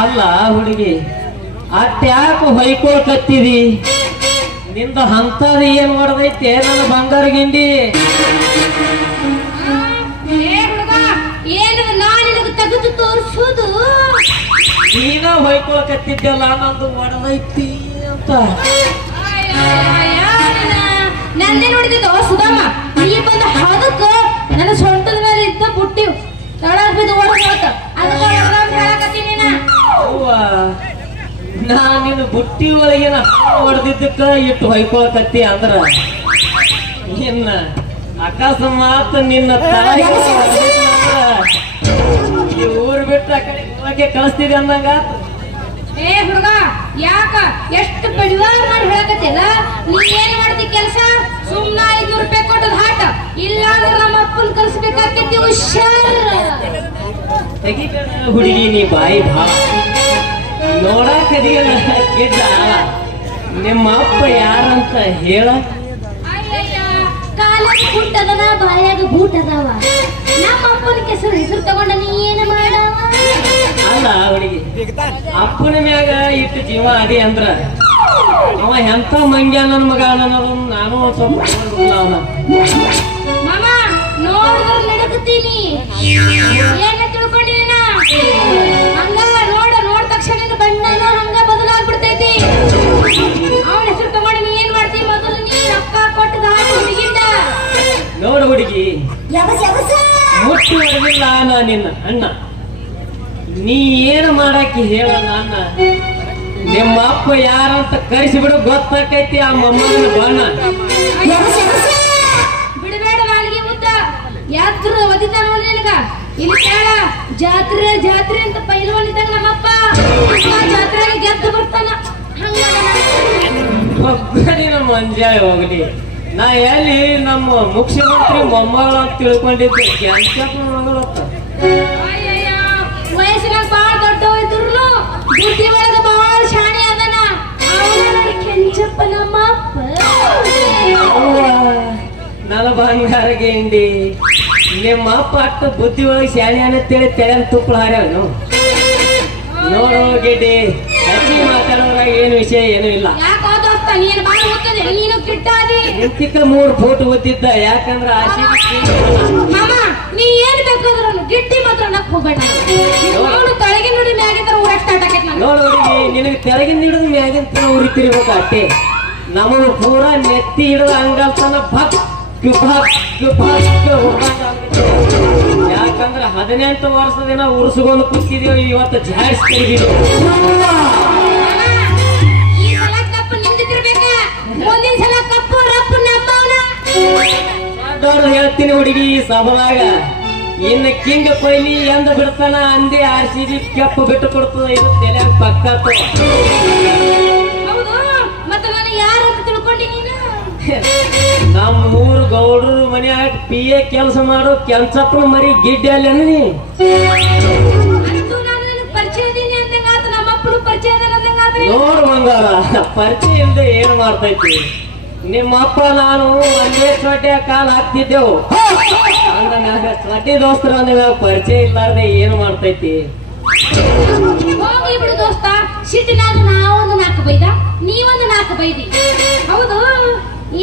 ಅಲ್ಲ ಹುಡುಗಿ ಅಟ್ಯಾಕ ಹೊಯ್ಕೊಳ್ಕತ್ತಿದಿ ನಿಂದ ಅಂತದ ಏನ್ ಮಾಡದೈತೆ ನನ್ನ ಬಂಗಾರ ಗಿಂಡಿ ಏನದು ನಾನಿನಗೆ ತೆಗೆದು ತೋರಿಸೋದು ನೀನ ಹೊಯ್ಕೊಳ್ಕತ್ತಿದ್ದಲ್ಲ ನಂದು ಮಾಡದೈತಿ ಅಂತ ನಂದೇ ನೋಡಿದ್ದು ಸುಧಮ್ಮ ನೀ ಬಂದ ಹದಕ್ಕ ನನ್ನ ಸೊಂಟದ ಮೇಲೆ ಇದ್ದ ಬುಟ್ಟಿ ತಳಗ್ ಬಿದ್ದು ಓಡೋತ ಅದಕ್ಕೆ ನಾನಿನ ಬುಟ್ಟಿ ಒಳಗಿನ ಹೊಡೆದಿದ್ದಕ್ಕ ಇಟ್ಟು ಹೊಯ್ಕೊಳಕತ್ತಿ ಅಂದ್ರ ಇನ್ನ ಅಕಸ್ಮಾತ್ ನಿನ್ನ ಈ ಊರ್ ಬಿಟ್ಟು ಆ ಕಡೆ ಹೋಗಕ್ಕೆ ಕಳಿಸ್ತಿದೆ ಅಂದಂಗ ಏ ಹುಡುಗ ಯಾಕ ಎಷ್ಟು ಪರಿವಾರ ಮಾಡಿ ಹೇಳಕತ್ತಿಲ್ಲ ನೀ ಏನ್ ಮಾಡ್ತಿ ಕೆಲಸ ಸುಮ್ನ 500 ರೂಪಾಯಿ ಕೊಟ್ಟದ ಹಾಟ ಇಲ್ಲ ಅಂದ್ರೆ ನಮ್ಮ ಅಪ್ಪನ್ ಕಲ್ಸ್ಬೇಕಾಕೈತಿ ಹುಷಾರ್ ಹುಡುಗಿ ನೀ ಬಾಯಿ ಬಾ ನೋಡಾಕದಿಯ ಗೆದ್ದ ನಿಮ್ಮ ಅಪ್ಪ ಯಾರಂತ ಹೇಳ ಕಾಲಾಗ ಬೂಟ್ ಅದನ ಬಾಯಾಗ ಬೂಟ್ ಅದಾವ ನಮ್ಮ ಅಪ್ಪನ ಹೆಸರು ತಗೊಂಡ ನೀ ಏನ ಮಾಡವ ಅಲ್ಲ ಹುಡುಗಿ ಅಪ್ಪನ ಮ್ಯಾಗ ಇಟ್ಟು ಜೀವ ಅದಿ ಅಂದ್ರ ಅವ ಎಂತ ಮಂಗ್ಯ ನನ್ ಮಗ ಅನ್ನೋದು ನಾನು ಸ್ವಲ್ಪ ಮಾಮ ನೋಡಿದ್ರೆ ನಡಕತ್ತೀನಿ ಏನ ತಿಳ್ಕೊಂಡಿನ ಹಂಗ ನೋಡ ತಕ್ಷಣ ಬಣ್ಣನ ಹಂಗ ಬದಲಾಗ್ಬಿಡ್ತೈತಿ ಅವನ ಹೆಸರು ತಗೊಂಡು ನೀ ಏನ್ ಮಾಡ್ತಿ ಮೊದಲು ನೀ ರೊಕ್ಕ ಕೊಟ್ಟದ ಹುಡುಗಿಂದ ನೋಡು ಹುಡುಗಿ ಮುಟ್ಟಿ ಹೊಡೆದಿಲ್ಲ ನಾ ನಿನ್ನ ಅಣ್ಣ ನೀ ಏನು ಮಾಡಾಕಿ ಹೇಳ ನನ್ನ ನಿಮ್ಮ ಅಪ್ಪ ಯಾರಂತ ಕರೆಸಿಬಿಡು ಗೊತ್ತಾಕೈತಿ ಆ ಮೊಮ್ಮಗನ ಬಣ್ಣ ಬಿಡಬೇಡ ನಾಲ್ಗೆ ಮುದ್ದ ಯಾತ್ರ ಒದಿತಾನ ನಿನಗ ಇಲ್ಲಿ ಕೇಳ ಜಾತ್ರೆ ಜಾತ್ರೆ ಅಂತ ಪೈಲ್ವಾನ್ ಇದ್ದಾಗ ನಮ್ಮಪ್ಪ ಜಾತ್ರೆಗೆ ಗೆದ್ದು ಬರ್ತಾನ ಒಬ್ಬನಿನ ಮಂಜಾಯ ಹೋಗ್ಲಿ ನಾ ಎಲ್ಲಿ ನಮ್ಮ ಮುಖ್ಯಮಂತ್ರಿ ಮೊಮ್ಮಗಳು ಅಂತ ತಿಳ್ಕೊಂಡಿದ್ದೆ ಕೆಂಚಪ್ಪನ ಮಗಳು ಅಂತ ವಯಸ್ಸಿನಾಗ ಬಾಳ ದೊಡ್ಡವ ಇದ್ರು ಬುದ್ಧಿ ಒಳಗ ಬಾಳ ಶಾಣೆ ಅದನ ಕೆಂಚಪ್ಪ ನಮ್ಮ ಅಪ್ಪ ನನ್ನ ಬಂಗಾರ ಗೆಂಡಿ ನಿಮ್ಮ ಅಪ್ಪ ಅಟ್ಟ ಬುದ್ಧಿ ಒಳಗೆ ಶಾಣೆ ಅನ್ನತ್ತೇಳಿ ತೆಳೆನ್ ತುಪ್ಪಳ ಹಾರ್ಯಾವನು ನೋಡು ಗೆಡ್ಡಿ ಹೆಚ್ಚಿ ಮಾತಾಡೋದ್ರಾಗ ಏನು ವಿಷಯ ಏನೂ ಇಲ್ಲ ಇಂತಿಕ 3 ಫೋಟೋ ಓದಿದ್ದ ಯಾಕಂದ್ರ ಆಸೆ ಮಾಮ ನೀ ಏನ್ ಬೇಕಾದ್ರು ಗಿಟ್ಟಿ ಮಾತ್ರ ನಕ್ ಹೋಗಬೇಡ ತಳಗಿನ ನೋಡಿ ಮ್ಯಾಗಿಂದ ಊರಕ್ ಸ್ಟಾರ್ಟ್ ಆಗೈತೆ ನೋಡು ಹುಡುಗಿ ನಿನಗೆ ತೆಳಗಿನ ಹಿಡಿದು ಮ್ಯಾಗಿಂತ ಉರಿತಿರ್ಬೇಕು ಅಟ್ಟೆ ನಮಗೆ ಪೂರಾ ನೆತ್ತಿ ಹಿಡಿದು ಹಂಗಲ್ತನ ಭಕ್ ಯಾಕಂದ್ರ 18 ವರ್ಷದಿನ ಉರ್ಸ್ಕೊಂಡು ಕೂತಿದೀವಿ ಇವತ್ತು ಜಾಡಿಸ್ತಿದೀವಿ ಹೇಳ್ತೀನಿ ಹುಡುಗಿ ಸಭದಾಗ ಇನ್ನು ಕಿಂಗ್ ಕೊಹ್ಲಿ ಎಂದ ಬಿಡ್ತಾನ ಅಂದೇ RCB ಕಪ್ಪು ಬಿಟ್ಟು ಕೊಡ್ತದ ಇದು ತಲೆ ಪಕ್ಕತ್ತು ನಮ್ಮ ಊರು ಗೌಡ್ರು ಮನ್ಯಾಗ PA ಕೆಲಸ ಮಾಡೋ ಕೆಂಚಪ್ಪನ ಮರಿ ಗಿಡ್ಡಿ ಅಲ್ಲಿ ಅಂದ್ನಿ ನೋಡ್ ಬಂಗಾರ ಪರಿಚಯ ಇಲ್ದೆ ಏನ್ ಮಾಡ್ತೈತಿ ನಿಮ್ಮ ಅಪ್ಪ ನಾನು ಒಂದೇ ಚೋಟೆ ಕಾಲ ಹಾಕ್ತಿದ್ದೆವು ಅಂದಂಗ ಚೋಟಿ ದೋಸ್ತರ ಅಂದಾಗ ಪರಿಚಯ ಇಲ್ಲಾರ್ದೆ ಏನ್ ಮಾಡ್ತೈತಿ ಬಿಡು ದೋಸ್ತ ಸಿಟ್ಟಿನಾಗ ನಾವೊಂದು 4 ಬೈದ ನೀವೊಂದು 4 ಬೈದಿ ಹೌದು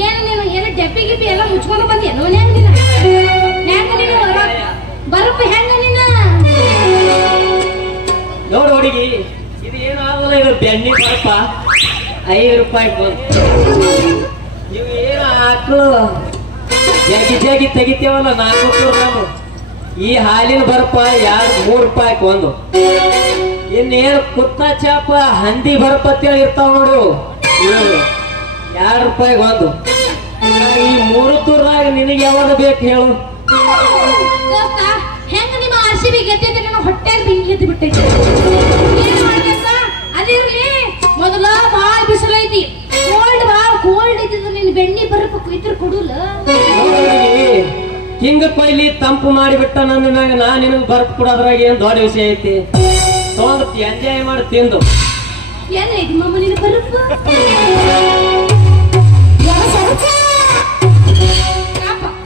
ಏನು ನೀನು ಏನು ಡೆಪ್ಪಿ ಗಿಪ್ಪಿ ಎಲ್ಲ ಮುಚ್ಕೊಂಡು ಬಂದಿ ಬರಪ್ಪ ಹೆಂಗ ನೀನ ನೋಡು ಹುಡುಗಿ ಇದು ಏನಾಗಲ್ಲ ಇದು ಬೆಣ್ಣಿ ಬರಪ್ಪ 5 ರೂಪಾಯಿ ನೀವು ಏನು ಆಕಳು ಜಗಿ ತೆಗಿತೇವಲ್ಲ 4 ನಾವು ಈ ಹಾಲಿನ ಬರಪ್ಪ 3 ರೂಪಾಯಿ ಒಂದು ಇನ್ನೇನು ಕುತ್ತ ಚಾಪ ಹಂದಿ ಬರಪ್ಪ ಅಂತೇಳಿ ಇರ್ತಾವ ನೋಡು 2 ರೂಪಾಯಿ ಒಂದು ಈ 3 ತೂರ್ನಾಗ ನಿನಗೆ ಯಾವಾಗ ಬೇಕು ಹೇಳು ಹೆಂಗ ನಿಮ್ಮ RCB ಗೆದ್ದಿದ್ರೆ ನನ್ನ ಹೊಟ್ಟೆಗೆ ಬೆಂಕಿ ಎದ್ದು ಬಿಟ್ಟೈತಿ ಅದಿರ್ಲಿ ಮೊದಲ ಬಾಳ ಬಿಸಿಲೈತಿ ಕೋಲ್ಡ್ ಇದ್ದಿದ್ದು ನಿನ್ ಬೆಣ್ಣಿ ಬರಪ್ಪ ಕುಯ್ತ್ರ ಕೊಡುಲ್ಲ ಕಿಂಗ್ ಕೊಹ್ಲಿ ತಂಪು ಮಾಡಿಬಿಟ್ಟ ನನ್ನ ಮ್ಯಾಗ ನಾ ನಿನಗೆ ಬರ್ತ್ ಕೊಡೋದ್ರಾಗ ಏನ್ ದೊಡ್ಡ ವಿಷಯ ಐತಿ ತೊಗೊಂಡು ಎಂಜಾಯ್ ಮಾಡಿ ತಿಂದು ಏನೈತಿ ಮಮ್ಮ ನಿನ್ನ ಬರಪ್ಪ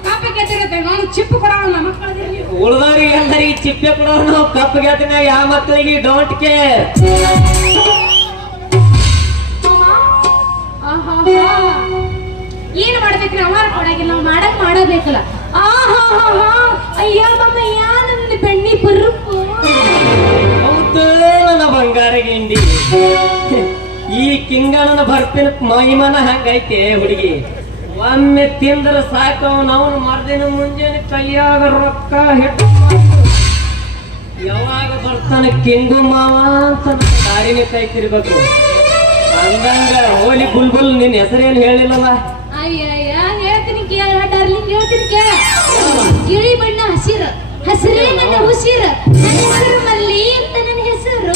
ಕಾಪ ಗೆದ್ದಿರತ್ತೆ ನಾನು ಚಿಪ್ಪು ಕೊಡವ ನಮ್ಮ ಮಕ್ಕಳಿಗೆ ಉಳ್ದವ್ರಿಗೆ ಎಲ್ಲರಿಗೆ ಚಿಪ್ಪೆ ಕೊಡೋ ನಾವು ಕಪ್ಪು ಗೆದ್ದಿನಾಗ ಯಾವ ಮಕ್ಕಳಿಗೆ ಡೋಂಟ್ ಕೇರ್. ಏನ್ ಮಾಡ್ಬೇಕ್ರಿ ಅವಾರ ಕೊಡಾಗಿಲ್ಲ ನಾವು ಮಾಡಬೇಕಲ್ಲ. ಅಯ್ಯ ಮಮ್ಮಯ್ಯ ನನ್ನ ಬೆಣ್ಣಿ ಬರುಪ್ಪು ಹೌದು ನನ್ನ ಬಂಗಾರ ಗಿಂಡಿ. ಈ ಕಿಂಗಣ್ಣನ ಬರ್ತಿನ ಮಹಿಮನ ಹಂಗೈತೆ ಹುಡುಗಿ. ಒಮ್ಮೆ ತಿಂದ್ರ ಸಾಕು ಅವನು ಮರ್ದಿನ ಮುಂಜಾನೆ ಕೈಯಾಗ ರೊಕ್ಕ ಹಿಟ್ಟು ಯಾವಾಗ ಬರ್ತಾನೆ ಕಿಂಗು ಮಾವ ಅಂತ ದಾರಿನೇ ಕೈತಿರ್ಬೇಕು. ಹಂಗಂಗ ಹೋಲಿ ಬುಲ್ಬುಲ್ ನಿನ್ ಹೆಸರೇನು ಹೇಳಿಲ್ಲಲ್ಲ. ಅಯ್ಯಯ್ಯ ಹೇಳ್ತೀನಿ ಕೇಳ ಡಾರ್ಲಿಂಗ್, ಹೇಳ್ತೀನಿ ಕೇಳ. ಗಿಳಿ ಬಣ್ಣ ಹಸಿರೇ ನನ್ನ ಉಸಿರು, ನನ್ನ ಹೆಸರು ಮಲ್ಲಿ ಅಂತ ನನ್ನ ಹೆಸರು.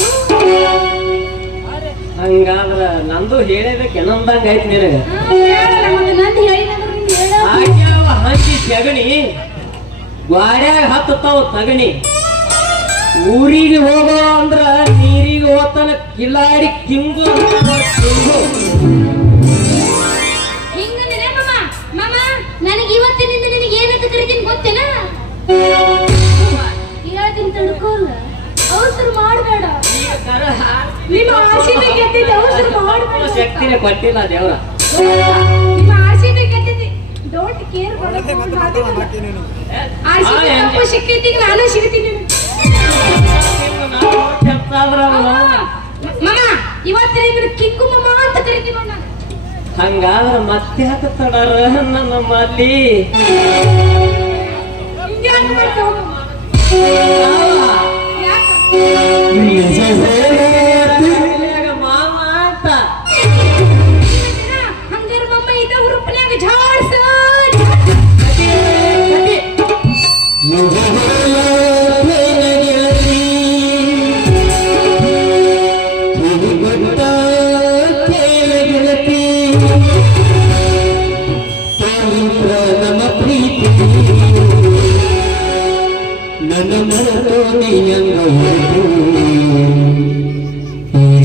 ಹಂಗಾದ್ರ ನಂದು ಹೇಳಬೇಕು ಏನಂದಂಗ ಐತಿ ನಿನಗ. ನಂದು ಹೇಳಿದ ಆಗ್ಯಾವ ಹಂಚಿ ಸಗಣಿ ಗ್ವಾಡ್ಯಾಗ ಹತ್ತತಾವ ತಗಣಿ. ಊರಿಗೆ ಹೋಗೋ ಅಂದ್ರ ನೀರಿಗೆ ಹೋಗ್ತಾನ ಕಿಲಾಡಿ ಕಿಂಗು ಹಿಂಗಂದ್ರೆ ಮಾಮ ನನಗೆ ಇವತ್ತಿನಿಂದ ನಿನಗೆ ಏನಂತ ಕರಿತೀನಿ ಗೊತ್ತೇನ? ಹೇಳ್ತೀನಿ ತಡ್ಕೋಲ್ಲ, ಅವಸರ ಮಾಡಬೇಡ. ನಿಮ್ಮ ಆರ್ಸಿಬಿ ಗೆದ್ದಿದ್ದೆ, ಅವಸರ ಮಾಡಬೇಡ. ಶಕ್ತಿನೇ ಕೊಟ್ಟಿಲ್ಲ ದೇವ್ರ. ನಿಮ್ಮ ಆರ್ಸಿಬಿ ಗೆದ್ದಿದ್ದೆ, ಡೋಂಟ್ ಕೇರ್. ಆರ್ಸಿಬಿ ಕಪ್ಪು ಸಿಕ್ಕೈತಿ, ನಾನು ಸಿಗ್ತೀನಿ. ಮಾಮ ಇವತ್ತಿನಿಂದ ಕಿಂಗು ಮಾಮ ಅಂತ ಕರಿತೀನಿ ನಾನು. ಹಂಗಾದ್ರ ಮತ್ತೆ ಹತ್ತಡಾರ ನನ್ನ ಮಲ್ಲಿ ಮಾಮ ಅಂತ. ಹಂಗಾರ ಮಮ್ಮ ಇದ ಹುರುಪನ್ಯಾಗ ಜಾಡ್ಸ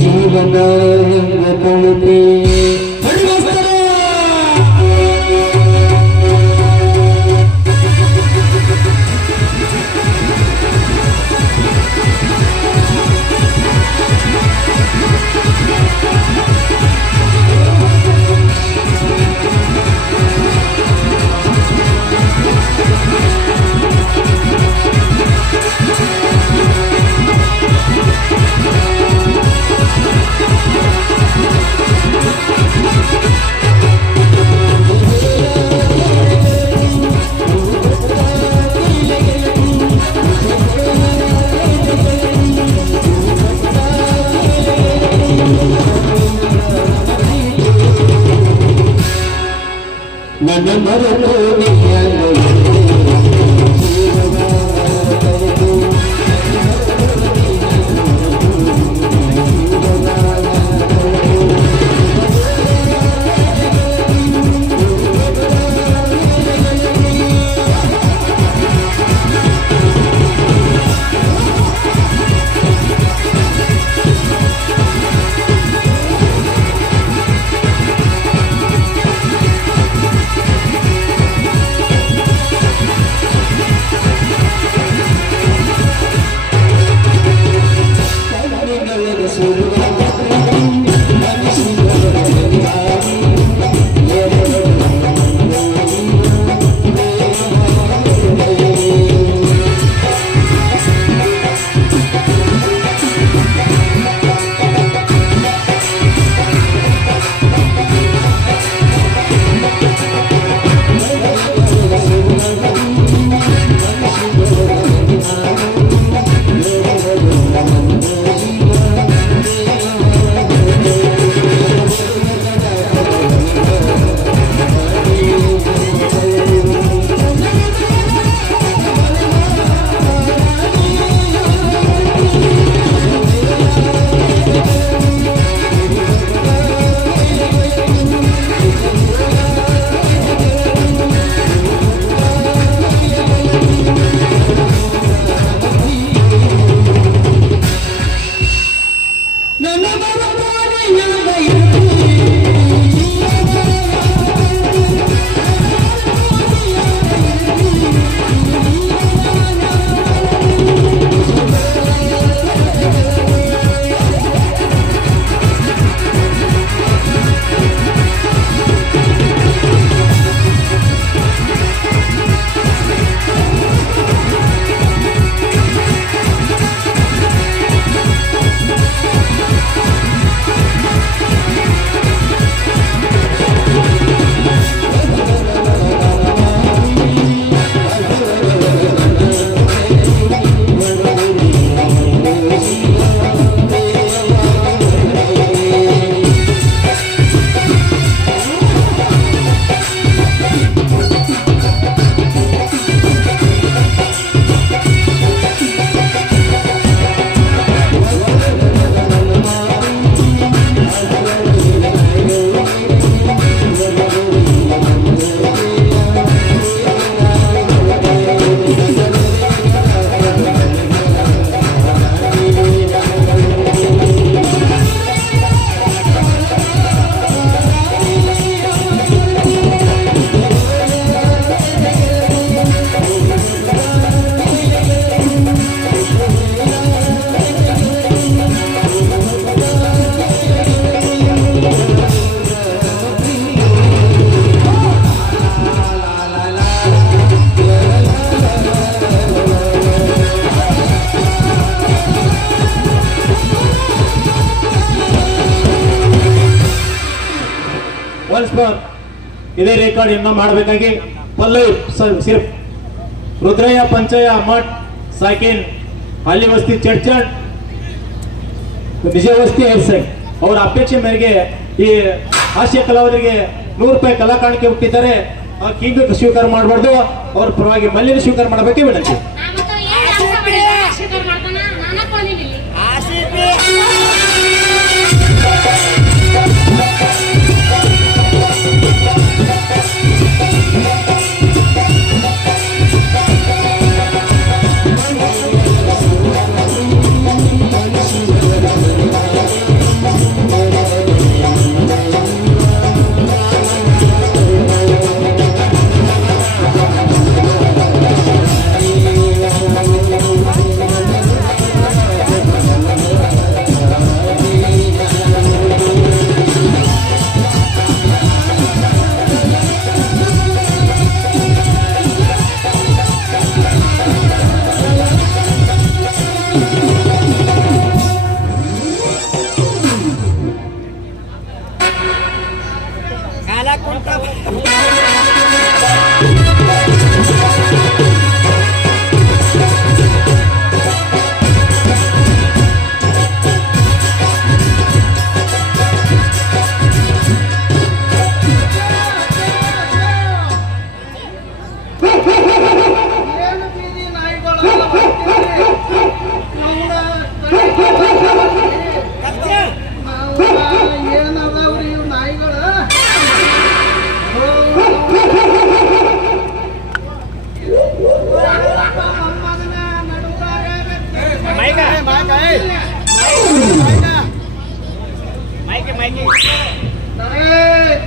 ಜೀವನ पर इधे रेकॉर्ड इन्ना ಮಾಡಬೇಕಾಗಿ पल्लवी सिर्फ रुद्रಯ್ಯ पंचಯ್ಯ मठ साकिन हाली वस्ती चढ़चढ़ विजय वस्ती ऐसे और अपेक्षे मेरे ಈ ಹಾಸ್ಯ ಕಲಾವಿದರಿಗೆ 100 ರೂಪಾಯಿ ಕಲಾ ಕಾಣಿಕೆ ಹುಟ್ಟಿದ್ದಾರೆ ಆ ಕಿಂಗ್ ಸ್ವೀಕಾರ ಮಾಡಬಾರ್ದು ಅವ್ರ ಪರವಾಗಿ ಮಲ್ಲಿನ ಸ್ವೀಕಾರ ಮಾಡಬೇಕೆ ವಿನಂತಿ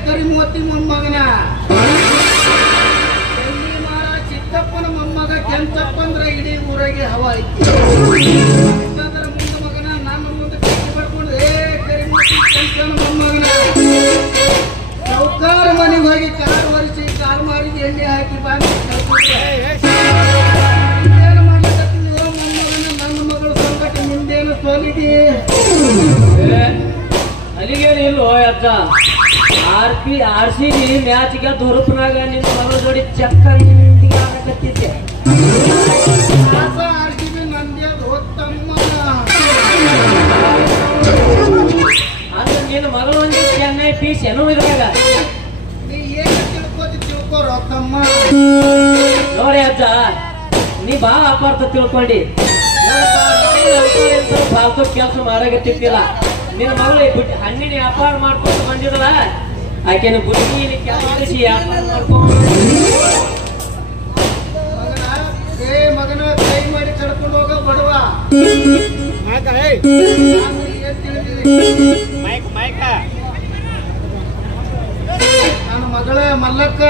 ಕರಿಮೂರ್ತಿ ಮೊಮ್ಮಗನ ಚಿತ್ತಪ್ಪನ ಮೊಮ್ಮಗ ಕೆಂಚಪ್ಪಂದ್ರ ಇಡೀ ಊರಿಗೆ ಹವಾ ಐತಿ ಅದರ ಮುಂದೆ ಮಗನ ನನ್ನ ಮುಂದೆ ಕಟ್ಟಿ ಬರ್ಕೊಂಡು ಕರಿಮೂರ್ತಿ ಕೆಂಚನ ಮೊಮ್ಮಗನ ಸೌಕಾರ ಮನೆಗೆ ಹೋಗಿ ಕಾರ್ ಒರೆಸಿ ಕಾಲ್ ಮಾರಿಗೆ ಎಣ್ಣೆ ಹಾಕಿ ಬಂದು ಏನು ಮಾಡ್ಲಿಕ್ಕೆ ಮೊಮ್ಮಗನ ನನ್ನ ಮಗಳು ಸಂಕಟ ಮುಂದೇನು ಸೋಲಿದೆ ಅಲ್ಲಿಗೇನು ಇಲ್ಲೋ ಅಜ್ಜ RCB ಮ್ಯಾಚ್ ಗೆ ದುರುಪನಾಗ ನಿನ್ನ ಮಗಳ ಜೋಡಿ ಚಕ್ಕಂದಿಗೆ ಆಗಕತ್ತಿದ್ದೆ RCB ನಂದೇ ಹೋತಮ್ಮ ಅಂದ್ರೆ ನಿನ್ನ ಮಗಳು ಒಂದು ಚೆನ್ನೈ ಪೀಸ್ ಏನೋ ಇದ್ರಾಗ ನೀ ಏನು ತಿಳ್ಕೋರೋ ತಮ್ಮ ನೋಡಿ ಅಜ್ಜ ನೀ ಬಾ ಅಪಾರ್ಥ ತಿಳ್ಕೊಂಡಿ ಫಾಲ್ತು ಕೆಲಸ ಮಾಡಕತ್ತಿದ್ದಿಲ್ಲ ನಿನ್ನ ಮಗಳು ಹಣ್ಣಿನ ವ್ಯಾಪಾರ ಮಾಡ್ಕೊಂಡು ಬಂದಿರಲ್ಲ ಆಕೆನ ಬುದ್ಧಿ ಕೆಲಸ ವ್ಯಾಪಾರ ಮಾಡ್ಕೊಂಡು ಮಗನ ಕೈ ಮಾಡಿ ಕರ್ಕೊಂಡು ಹೋಗ ಬಡವ ನನ್ನ ಮಗಳ ಮಲ್ಲಕ್ಕ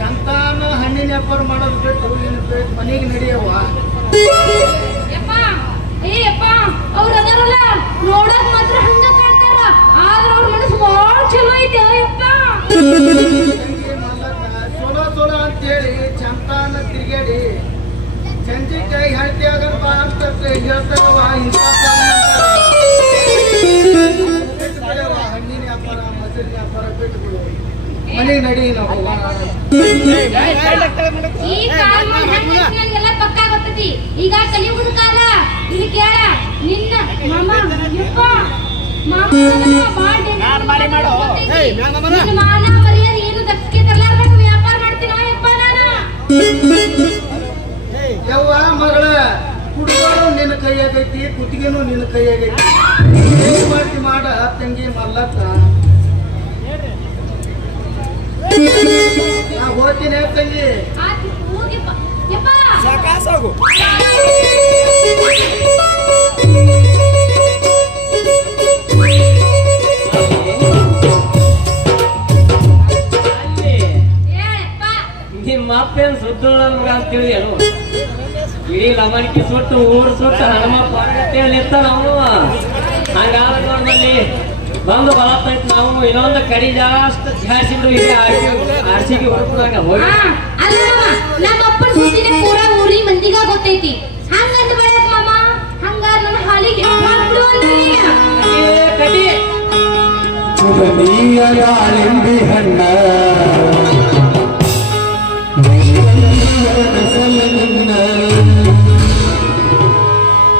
ಸಂತಾನ ಹಣ್ಣಿನ ವ್ಯಾಪಾರ ಮಾಡೋದು ಬಿಟ್ಟು ಮನೆಗೆ ನಡೆಯವ ಅವ್ರ ಅದರಲ್ಲ ನೋಡಕ್ ಮಾತ್ರ ಹಂಗ ಕಾಣ್ತಾರ ಆದ್ರ ಅವ್ರ ಮನಸ್ಸು ಬಹಳ ಚಲೋ ಐತೆ ಅಯ್ಯಪ್ಪ ಸೋಲೋ ಸೋಲೋ ಅಂತೇಳಿ ಸಂತಾನ ತಿರುಗಾಡಿ ಸಂಜೆಕಾಯಿ ಹಟ್ಟಿ ಆಗಪ್ಪ ಅಂತ ಹೇಳ್ತಾರವ ಇಂಥ ಹಣ್ಣಿನ ವ್ಯಾಪಾರ ಮಸೂರಿ ವ್ಯಾಪಾರ ಬಿಟ್ಟು ಮನೆಗೆ ನಡಿ ನಾವು ಈ ಕಾಲ ಪಕ್ಕ ಗೊತ್ತೈತಿ ಈಗ ಕಲಿಯುಗದ ಕಾಲ ಇದು ಕೇಳ ನಿನ್ನ ಮಾಮ ಯಪ್ಪ ಮಾನ ಮರ್ಯಾದೆ ಏನು ದಕ್ಷಿಗೆ ತರಲಾರ್ದಂಗ ವ್ಯಾಪಾರ ಮಾಡ್ತೀನೋ ಯಪ್ಪ ನಾನು ಯವ್ವ ಮಗಳ ಕುಡುಗೋರು ನಿನ್ನ ಕೈಯಾಗೈತಿ ಕುತ್ತಿಗೆನೂ ನಿನ್ನ ಕೈಯಾಗೈತಿ ಮಾಡ್ತಿ ಮಾಡ ತಂಗಿ ಮಲ್ಲಕ್ಕ ನಾ ಹೋಗ್ತೀನಿ ತಂಗಿ ಹೋಗಿಪ್ಪ ಯಪ್ಪ ನಿಮ್ಮ ಅಪ್ಪೇನು ಸುದ್ದ ಮಗ ಅಂತ ತಿಳಿದೇನು ಇಡೀ ಲಮಣಿಕೆ ಸುಟ್ಟು ಊರು ಸುಟ್ಟು ಹನುಮಪ್ಪ ಇರ್ತಾನ ಅವನು ಹಂಗಾದ ನಮ್ಮಲ್ಲಿ ಬಂದು ಬಲತ್ತೈತಿ ನಾವು ಇನ್ನೊಂದು ಕಡಿ ಜಾಸ್ತಿ ಜಾಸ್ತಿದ್ರು ಇದೆ ಆರ್ಸಿಗೆ ಹೊರಪುರಾಗ ಹೋಗಿ ನಮ್ಮ ಅಪ್ಪನ ಸುದ್ದಿನೇ ಪೂರಾ ಊರಿ ಮಂದಿಗ ಗೊತ್ತೈತಿ ಹಂಗಂದ ಬೆಳಕ್ ಮಾಮ ಹಂಗ ನನ್ನ ಹಾಲಿಗೆ ಕಡಿ ಬದನಿಯ ದಾಳಿಂಬಿ ಹಣ್ಣ ಸಲನ್ನ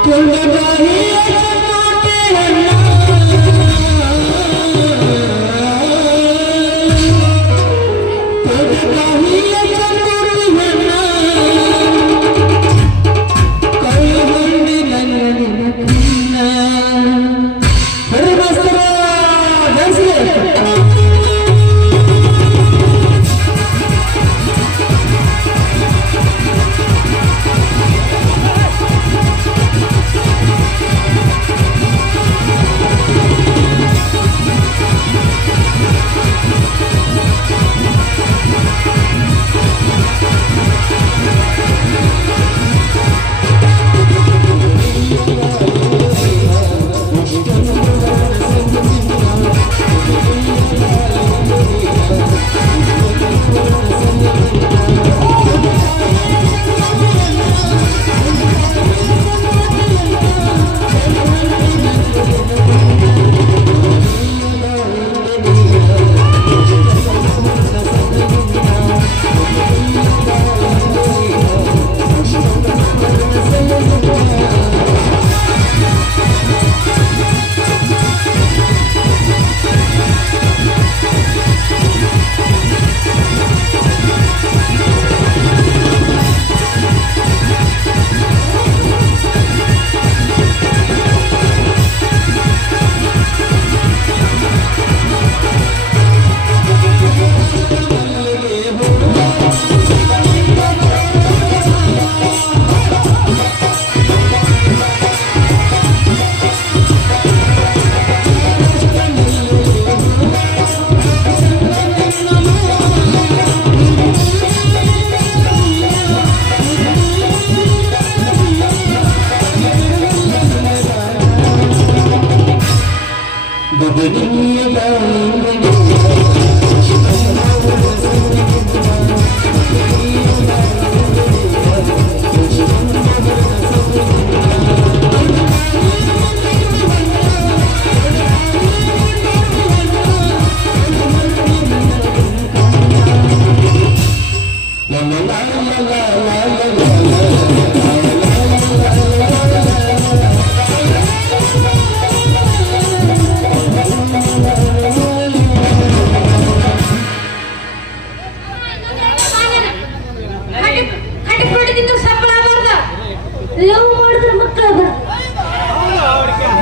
ಕೊಂಡಬಾಯಿಯ ಚನ್ನೋಟೆ ಹಣ್ಣ ಕೊಂಡಬಾಯಿಯ ಚನ್ನೋಟೆ ಹಣ್ಣ ಕೈ ಹೊಂದಿ ನನ್ನ ಕಣ್ಣ ಹರಿಮಸ್ತರ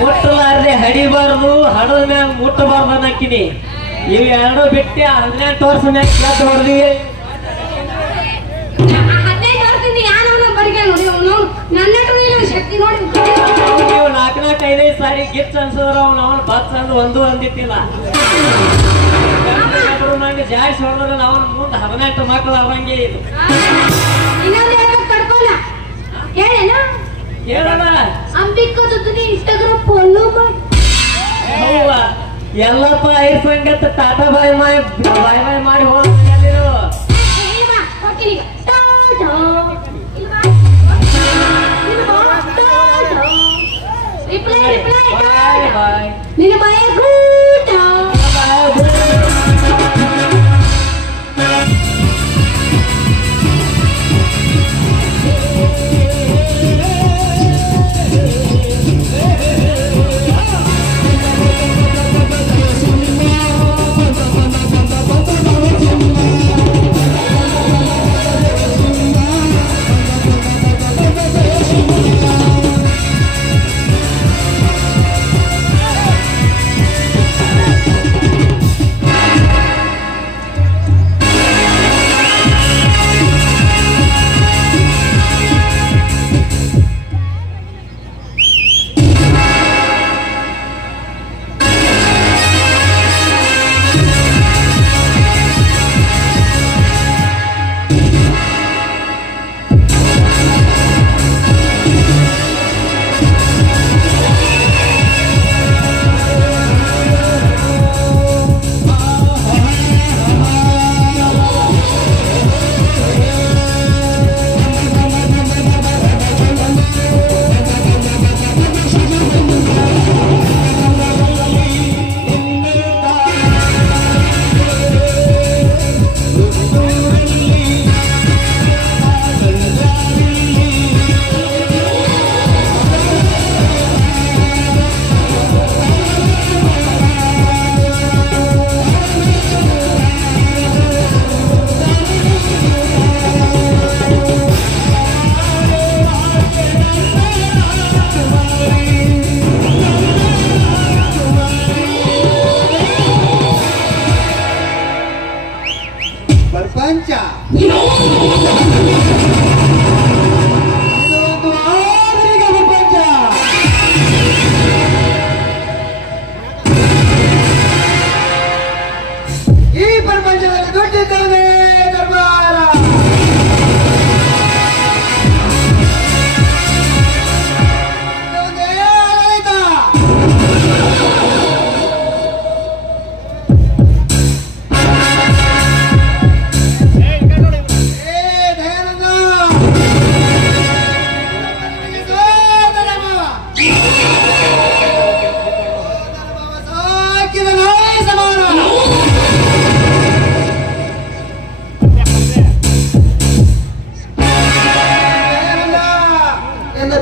ಮುಟ್ಟಲಾರ್ದೆ ಹಡಿಬಾರ್ದು ಹಡದ ಮ್ಯಾಗ ಮುಟ್ಟಬಾರ್ದು ಅನ್ನಕ್ಕಿನಿ ಇವ್ ಎರಡು ಬಿಟ್ಟು 18 ವರ್ಷ ಮ್ಯಾಗ ಕೆಟ್ಟ ಹೊಡೆದಿವಿ. 15 ವರ್ಷದಿಂದ ಯಾರು ಬಡಿಗೆ ನೋಡಿ ನನ್ನ ಶಕ್ತಿ ನೋಡಿ ನೀವು 4-5 ಸಾರಿ ಗಿಫ್ಟ್ ಅನ್ಸಿದ್ರು ಅವನು ಬಸ್ ಅಂದ್ ಒಂದು ಅಂದಿತ್ತಿಲ್ಲ. ನಂಗೆ ಜಾಸ್ತಿ ಹೊಡೆದ್ರೆ ನಾವು ಮುಂದೆ 18 ಮಕ್ಕಳು ಅವಂಗೆ ಇದು ಇನ್ನೊಂದು ಕಡ್ಕೋಣ ಹೇಳೇನ ಹೇಳೋಣ. ಅಂಬಿಕಾ ಜೊತೆ ಇನ್ಸ್ಟಾಗ್ರಾಮ್ ಫಾಲೋ ಮಾಡಿ ಎಲ್ಲಪ್ಪ ಐದು ಸಂಗತ ಟಾಟಾ ಬಾಯ್ ಮಾಡಿ ಹೋಗಿ ನಿನ್ನ ಬಾಯ ಗೂಟ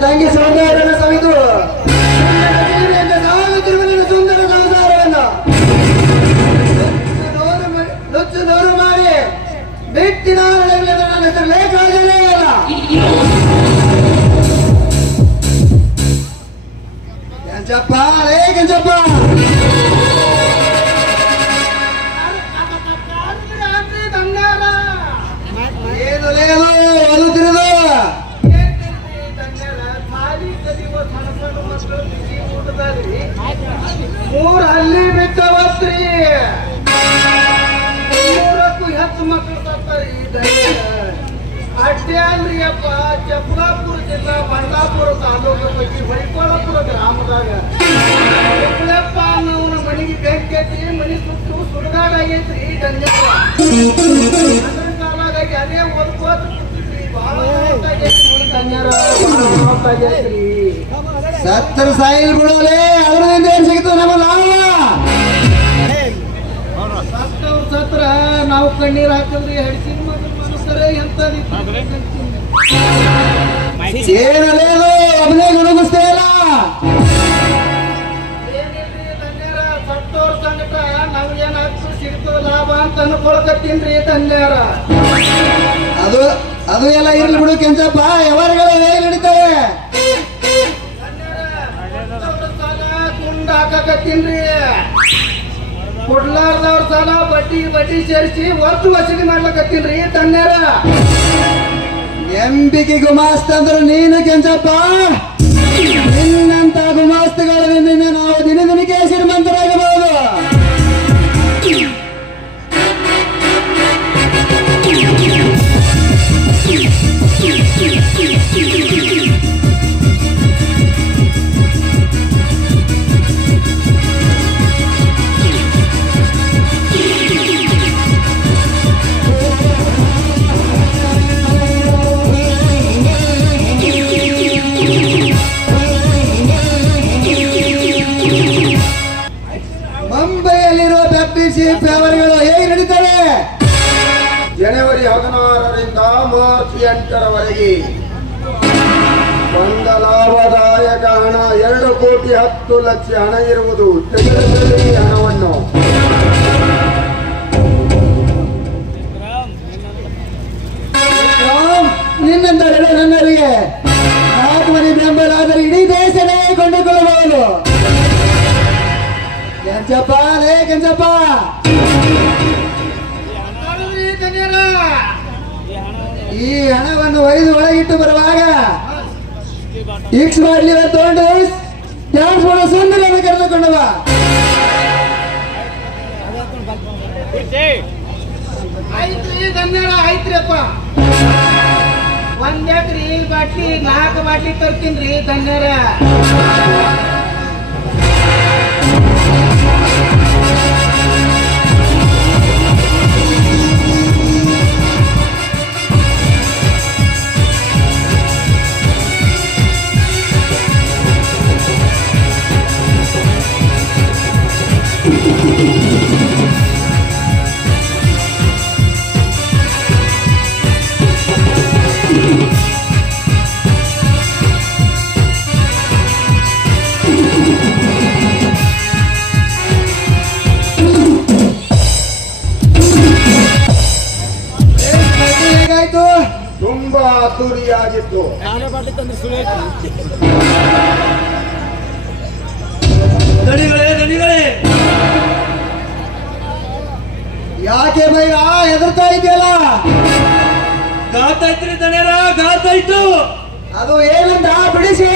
ತಂಗಿ ಸೌಂದರ್ಯವನ್ನು ಸವಿದು ಸಾಗುತ್ತಿರುವ ನಿನ್ನ ಸುಂದರ ಸಂಸಾರವನ್ನು ನುಚ್ಚು ನೂರು ಮಾಡಿ ಬಿಟ್ಟಿನ ನನ್ನ ಹೆಸರು ಲೇಖ ಆಗಲೇ ಇಲ್ಲ. ಕೆಂಚಪ್ಪ ಲೇ ಕೆಂಚಪ್ಪ ಏನು ಲೇದು ಅದು ತಿರುದು ಮೂರು ಹಲ್ಲಿ ಬಿದ್ದವತ್ರಿ, ಮೂರಕ್ಕೂ ಹೆಚ್ಚು ಮಕ್ಕಳು ಸತ್ತರಿ. ಅಡ್ಡೆ ಅಲ್ರಿ ಅಪ್ಪ, ಚಪ್ಪಲಾಪುರ ಜಿಲ್ಲಾ ಬಂಡಾಪುರ ತಾಲೂಕು ಪೈಕಿ ಹೊಯ್ಕೊಳ್ಳಪುರ ಗ್ರಾಮದಾಗ ಚಪ್ಪಲಪ್ಪ ಅನ್ನೋನ ಮನೆಗೆ ಬೆಂಕಿ ಹಚ್ಚಿ ಮನೆ ಸುಟ್ಟು ಸುಡುಗಾಡ ಆಗೈತ್ರಿ. ಡಂಜರ ಅದ್ರ ಕಾಲಾಗಾಗಿ ಅದೇ ಓದ್ಕೋತ ಕೂತಿದ್ರಿ. ಬಹಳ ಡಂಜರ ಆಗೈತ್ರಿ. ಸತ್ತರ ಸಾಯಿಲ್ ಬಿಡೋಲೆ ಅದರಿಂದ ಏನ್ ಸಿಗ್ತದೆ ನಮ್ಮ ಲಾಭ. ಸತ್ತವ್ರ ಸತ್ರ ನಾವು ಕಣ್ಣೀರ್ ಹಾಕಿದ್ರಿ. ಹಡಿಸಿನ ಮನುಷ್ಯರೇ ಎಂತ ಏನಲ್ಲೇದು ಒಬ್ಬನೇ ಗುಣಗಿಸ್ತೇ ಇಲ್ಲ. ಏನಿಲ್ರಿ ತಂದ್ಯಾರ, ಸತ್ತವ್ರ ಸಂಗಟ ನಮ್ಗೇನ್ ಹತ್ತು ಸಿಗ್ತದ ಲಾಭ ಅಂತ ಅನ್ಕೊಳ್ಕತ್ತೀನ್ರಿ ತಂದ್ಯಾರ. ಅದು ಎಲ್ಲ ಇರ್ಲಿ ಬಿಡು ಕೆಂಚಪ್ಪ, ವ್ಯವಹಾರಗಳು ಹೇಗೆ ನಡೀತವೆ? ಹಾಕಕತ್ತೀನ್ರಿ. ಕೊಡ್ಲಾರ್ದವ್ರ ಸಾಲ ಬಡ್ಡಿ ಸೇರಿಸಿ ಒಟ್ಟು ವಸೂಲಿ ಮಾಡ್ಲಕತ್ತೀನ್ರಿ ತನ್ನೇರ. ಎಂಬಿಕೆ ಗುಮಾಸ್ತಂದ್ರು ನೀನು ಕೆಂಚಪ್ಪ. ನಿನ್ನಂತ ಗುಮಾಸ್ತಗಳಿಂದ ನಾವು ದಿನ ದಿನಕ್ಕೆ ಶ್ರೀಮಂತರಾಗಬಹುದು. ಮುಂಬೈಯಲ್ಲಿರುವ ಫ್ಯಾಕ್ಟರಿ ಶೀಪ್ ವ್ಯವಹಾರಗಳು ಹೇಗೆ ನಡೀತವೆ? ಜನವರಿ 16ರಿಂದ ಮಾರ್ಚ್ 8ರವರೆಗೆ ಒಂದು ಲಾಭದಾಯಕ ಹಣ 2,10,00,000 ಹಣ ಇರುವುದು. ತೆಗೆದುಕೊಳ್ಳಿ ಹಣವನ್ನು. ನಿನ್ನಂತ ನನ್ನರಿಗೆ 4 ಮನೆ ಬೆಂಬಲ ಆದರೆ ಇಡೀ ದೇಶನೇ ಕೊಂಡುಕೊಳ್ಳಬಹುದು. ಕೆಂಚಪ್ಪ ಲೇ ಕೆಂಚಪ್ಪ, ಈ ಹಣವನ್ನು ಒಯ್ದು ಒಳಗಿಟ್ಟು ಬರುವಾಗ ಇಕ್ಸ್ ಮಾಡ್ಲಿ ತಗೊಂಡು ಡ್ಯಾನ್ಸ್ ಮಾಡೋ ಸುಂದರವನ್ನು ಕರೆದುಕೊಂಡು ಬಾ. ಐತ್ರಿ ಧನ್ಯರ, ಐತ್ರಿಯಪ್ಪ. 1 ಎಕರೆ ಬಾಟ್ಲಿ 4 ಬಾಟ್ಲಿ ತರ್ತೀನ್ರಿ ಧನ್ಯರ. ತುಂಬಾ ಅದ್ದೂರಿಯಾಗಿತ್ತು. ಯಾಕೆ ಭಯ ಹೆದರ್ತಾ ಇದೆಯಲ್ಲ? ಗಾತಾಯ್ತ್ರಿ ದನೇರ, ಗಾತಾಯ್ತು. ಅದು ಏನಂತ ಬಿಡಿಸಿ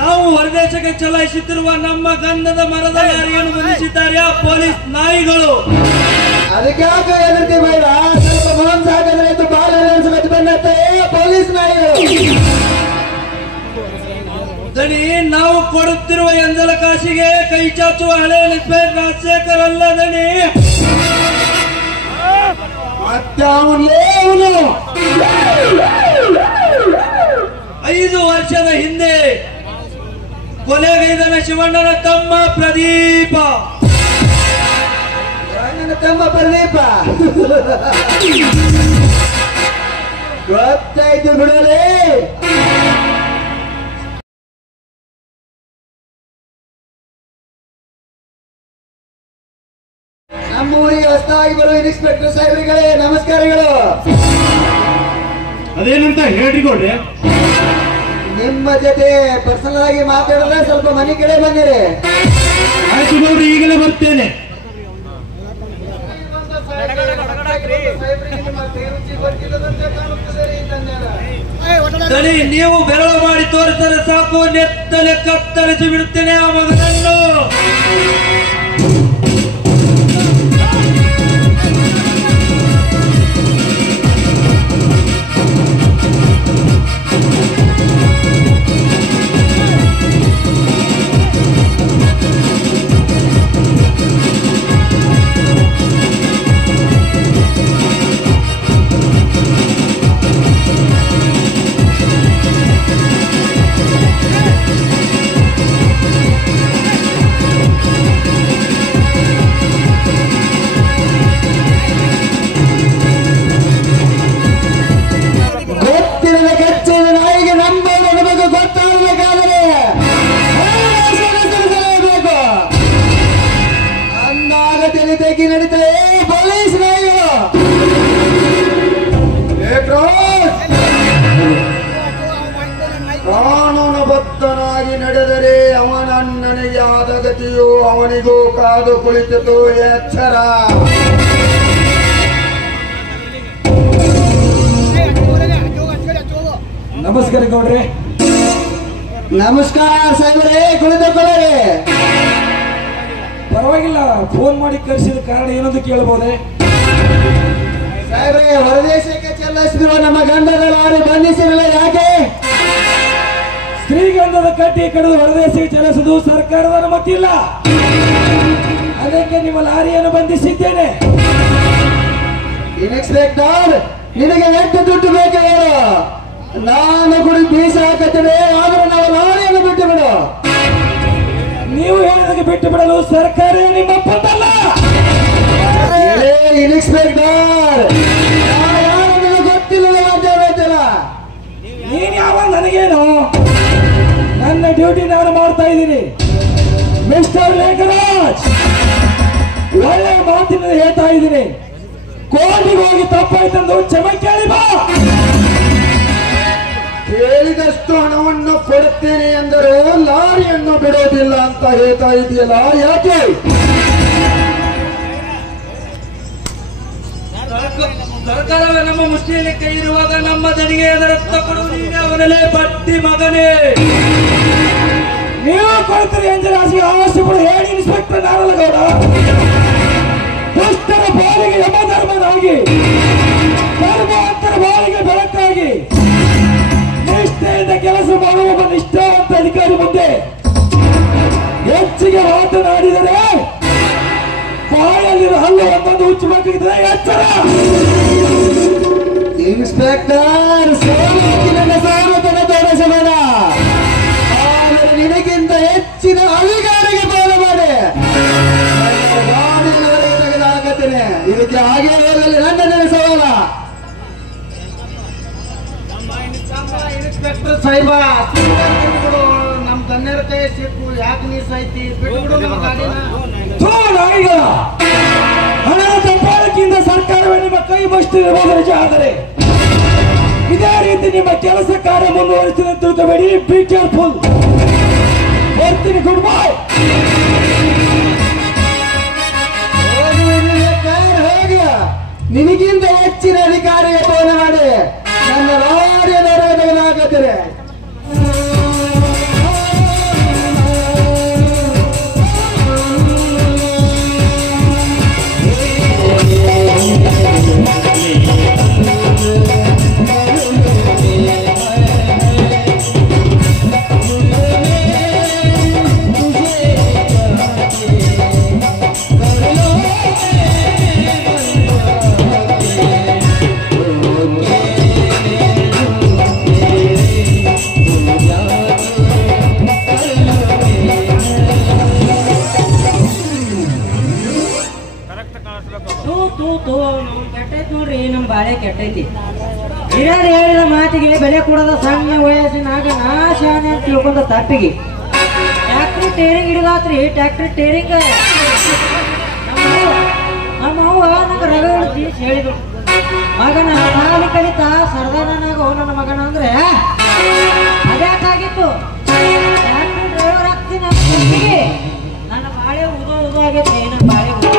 ನಾವು ಹೊರದೇಶಕ್ಕೆ ಚಲಾಯಿಸುತ್ತಿರುವ ನಮ್ಮ ಗಂಧದ ಮರದ ಲಾರಿಯನ್ನು ಬಂಧಿಸಿದ್ದಾರೆ ಪೊಲೀಸ್ ನಾಯಿಗಳು. ಅದಕ್ಕಾಗ ಹೆದರ್ತಿ ಭಯ? ಸ್ವಲ್ಪ ಮೋಹನ್ ಸಾಕಾದ್ರೆ ಬಾಲ ಬಂದತ್ತೆ ಪೊಲೀಸ್ ನಾಯಿಗಳು. ದಣಿ, ನಾವು ಕೊಡುತ್ತಿರುವ ಎಂಜಲ ಕಾಶಿಗೆ ಕೈ ಚಾಚುವ ಹಳೆ ಇನ್ಸ್ಪೆಕ್ಟರ್ ರಾಜಶೇಖರ್ ಅಲ್ಲ ದಣಿ. ಮತ್ತವನೇ ಅವನು 5 ವರ್ಷದ ಹಿಂದೆ ಕೊಲೆಗೈದನ ಶಿವಣ್ಣನ ತಮ್ಮ ಪ್ರದೀಪ. ನನ್ನ ತಮ್ಮ ಪ್ರದೀಪ ಗೊತ್ತಾಯ್ತು ಬಿಡಲೇ. ನಮ್ಮೂರಿಗೆ ಹೊಸದಾಗಿ ಬರುವ ಇನ್ಸ್ಪೆಕ್ಟರ್ ಸಾಹೇಬರಿಗಳೇ ನಮಸ್ಕಾರಗಳು. ಅದೇನಂತ ಹೇಳ್ರಿ ಗೌಡ್ರೆ. ನಿಮ್ಮ ಜೊತೆ ಪರ್ಸನಲ್ ಆಗಿ ಮಾತಾಡಿದ್ರೆ ಸ್ವಲ್ಪ ಮನೆ ಕಡೆ ಬಂದಿರಿ. ಆಯ್ತು ಗೌಡ್ರಿ, ಈಗಲೇ ಬರ್ತೇನೆ. ಸರಿ, ನೀವು ಬೆರಳು ಮಾಡಿ ತೋರಿಸಲು ಸಾಕು, ನೆತ್ತಲೆ ಕತ್ತರಿಸಿ ಬಿಡುತ್ತೇನೆ ಆ ಮಗನನ್ನು. ಕಾನೂನುಬದ್ಧನಾಗಿ ನಡೆದರೆ ಅವನಣ್ಣನಿಗೆ ಆದ ಗತಿಯು ಅವನಿಗೂ ಕಾದು ಕುಳಿತಿತು. ಎಚ್ಚರ. ನಮಸ್ಕಾರ ಗೌಡ್ರೆ. ನಮಸ್ಕಾರ ಸಾಹೇಬ್ರೆ, ಕುಳಿತುಕೊಳ್ಳಿ. ಪರವಾಗಿಲ್ಲ, ಫೋನ್ ಮಾಡಿ ಕರೆಸಿದ ಕಾರಣ ಏನಂತ ಕೇಳಬಹುದೇ? ಸಾಹೇಬ್ರೆ, ಹೊರದೇಶಕ್ಕೆ ಚಲಿಸಿರುವ ನಮ್ಮ ಗಂಧದ ಲಾರಿ ಬಂಧಿಸಿರಲ್ಲ, ಯಾಕೆ? ಶ್ರೀಗಂಧದ ಕಟ್ಟಿ ಕಡಿದು ಹೊರದೇಶಕ್ಕೆ ಚಲಿಸುವುದು ಸರ್ಕಾರದ ಅನುಮತಿ ಇಲ್ಲ. ಅದಕ್ಕೆ ನಿಮ್ಮ ಲಾರಿಯನ್ನು ಬಂಧಿಸಿದ್ದೇನೆ. ಇನ್ಸ್ಪೆಕ್ಟರ್, ನಿನಗೆ ಎಷ್ಟು ದುಡ್ಡು ಬೇಕು ಹೇಳು, ನಾನು ಗುಡಿ ಬೀಸ ಹಾಕತ್ತೇನೆ. ಆದ್ರೆ ನಾವು ಲಾರಿಯನ್ನು ಬಿಟ್ಟು ಬಿಡು. ನೀವು ಹೇಳಿದಕ್ಕೆ ಬಿಟ್ಟು ಬಿಡಲು ಸರ್ಕಾರ ನಿಮ್ಮ ಒಪ್ಪಂದಲ್ಲ. ಇನ್ಸ್ಪೆಕ್ಟರ್, ಯಾರು ಗೊತ್ತಿಲ್ಲ. ನೀನ್ ಯಾವ ನನಗೇನು? ನನ್ನ ಡ್ಯೂಟಿ ನಾನು ಮಾಡ್ತಾ ಇದ್ದೀನಿ. ಮಿಸ್ಟರ್ ಲೇಖರಾಜ್, ಒಳ್ಳೆ ಮಾತಿನಿಂದ ಹೇಳ್ತಾ ಇದ್ದೀನಿ. ಕೋರ್ಟಿಗೆ ಹೋಗಿ ತಪ್ಪಾಯ್ತಂದು ಕ್ಷಮೆ ಕೇಳಿ ಬಾ. ಕೇಳಿದಷ್ಟು ಹಣವನ್ನು ಕೊಡುತ್ತೇನೆ ಎಂದರೆ ಲಾರಿಯನ್ನು ಬಿಡೋದಿಲ್ಲ ಅಂತ ಹೇಳ್ತಾ ಇದೆಯಲ್ಲ, ಯಾಕೆ? ಸರ್ಕಾರವೇ ನಮ್ಮ ಮುಷ್ಟಿಯಲ್ಲಿ ಕೈ ಇರುವಾಗ ನಮ್ಮ ದಣಿಗೆ ರಕ್ತ ಕೊಡು ನೀನೆ ಅವನಲ್ಲೇ ಬಡ್ಡಿ ಮಗನೇ. ನೀವು ಕೊಡ್ತೀರಿ ಎಂಜರಾಸಿಗೆ ಅವಶ್ಯಪಡು ಹೇಳಿ ಇನ್ಸ್ಪೆಕ್ಟರ್ ನಾರಲಗೌಡ. ದುಷ್ಟರ ಬಾಳಿಗೆ ಯಮಧರ್ಮನಾಗಿ, ಧರ್ಮಾಂತರ ಬಾಳಿಗೆ ಬೆಳಕಾಗಿ ನಿಷ್ಠೆಯಿಂದ ಕೆಲಸ ಮಾಡುವ ನಿಷ್ಠಾವಂತ ಅಧಿಕಾರಿ ಮುಂದೆ ಹೆಚ್ಚಿಗೆ ಮಾತನಾಡಿದರೆ ಬಾಯಲ್ಲಿರೋ ಹಲ್ಲು ಒಂದೊಂದು ಹುಚ್ಚಬೇಕಾಗಿದೆ. ಎಚ್ಚರ. ಇನ್ಸ್ಪೆಕ್ಟರ್, ನನ್ನ ಸಾಮತನ ತೋರಿಸಬೇಡ. ಆದರೆ ನಿನಗಿಂತ ಹೆಚ್ಚಿನ ಅಧಿಕಾರಿಗೆ ಬಾಲ ಮಾಡಿ ಗಾಡಿಯವರೆಗೆ ತೆಗೆದುಹಾಕುತ್ತೇನೆ. ಇದಕ್ಕೆ ಹಾಗೆ ಹೋಗಲಿ ನನ್ನ ಸವಾಲ. ಇನ್ಸ್ಪೆಕ್ಟರ್ ಸಾಹೇಬ, ನಮ್ ಗಣ್ಯರ ಕೈ ಸಿಕ್ಕು, ಯಾಕೆ ನೀ ಸಾಯ್ತಿ? ಬಿಟ್ಟು ನಮ್ಮ ಗಾಡಿನ. ಹಣದ ತಪ್ಪಾಳಕ್ಕಿಂತ ಸರ್ಕಾರವೇ ನಿಮ್ಮ ಕೈ ಬಸ್ತಿರಬಹುದು ನಿಜ. ಆದರೆ ಇದೇ ರೀತಿ ನಿಮ್ಮ ಕೆಲಸ ಕಾರ್ಯ ಮುಂದುವರಿಸಿದ ತಿಳ್ಕೋಬೇಡಿ. Be careful. ಬರ್ತೀನಿ. Good bye. ನಿನಗಿಂತ ಹೆಚ್ಚಿನ ಅಧಿಕಾರಿಗೆ ಫೋನ್ ಮಾಡಿ ನನ್ನ ಲಾರಿಯ ತೆಗೆದುಹಾಕುತ್ತೇನೆ. ಕೆಟ್ಟೈತಿ ನೋಡ್ರಿ, ನಮ್ ಬಾಳೆ ಕೆಟ್ಟೈತಿ. ಇರೋದ್ ಹೇಳಿ ಮಾತಿಗೆ ಬೆಲೆ ಕೊಡದ ಸಣ್ಣ ವಯಸ್ಸಿನಾಗ ನಾ ಶಾನೆ ಅಂತ ತಿಳ್ಕೊಂಡ ತಪ್ಪಿಗೆ ಟ್ಯಾಕ್ಟ್ರಿ ಟೇರಿಂಗ್ ಹಿಡಿದಾತ್ರಿ. ಟ್ಯಾಕ್ಟ್ರಿ ಟೇರಿಂಗ್ ನಮ್ಮ ಅವ್ವ ನಂಗೆ ರಗ ಉಳಿಸಿ ಹೇಳಿದ್ರು, ಮಗನ ಸಾಲಿ ಕಲಿತ ಸರ್ದಾರನಾಗೋ ನನ್ನ ಮಗನ ಅಂದ್ರೆ ಅದ್ಯಾಕಾಗಿತ್ತು. ಟ್ಯಾಕ್ಟ್ರಿ ಡ್ರೈವರ್ ಆಗ್ತೀನಿ ಅಂತ ನನ್ನ ಬಾಳೆ ಉದೋ ಆಗೈತೆ. ನನ್ನ ಬಾಳೆ ಉದೋ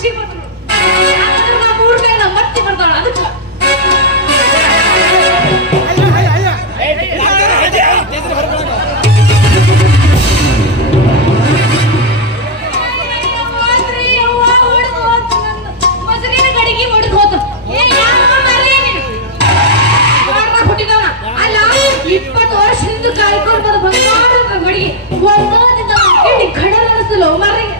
ಖುಷಿ ಬರ್ತಾಳ ನಾ 3 ರೂಪಾಯಿ ನಮ್ಮ ಮತ್ತೆ ಬರ್ತಾಳ ಅದಕ್ಕೆ ಮೊಸರಿನ ಗಡಿಗೆ ಹೊಡೆದು ಹೋತ ಅಲ್ಲ 20 ವರ್ಷದಿಂದ ಕಾಯ್ಕೊಂಡು ಬಂಗಾರದ ಗಡಿ ಒಂದೋದಿಂದ ಕಡ ಅನಿಸ್ತಲ್ಲ ಮಾರಿಗೆ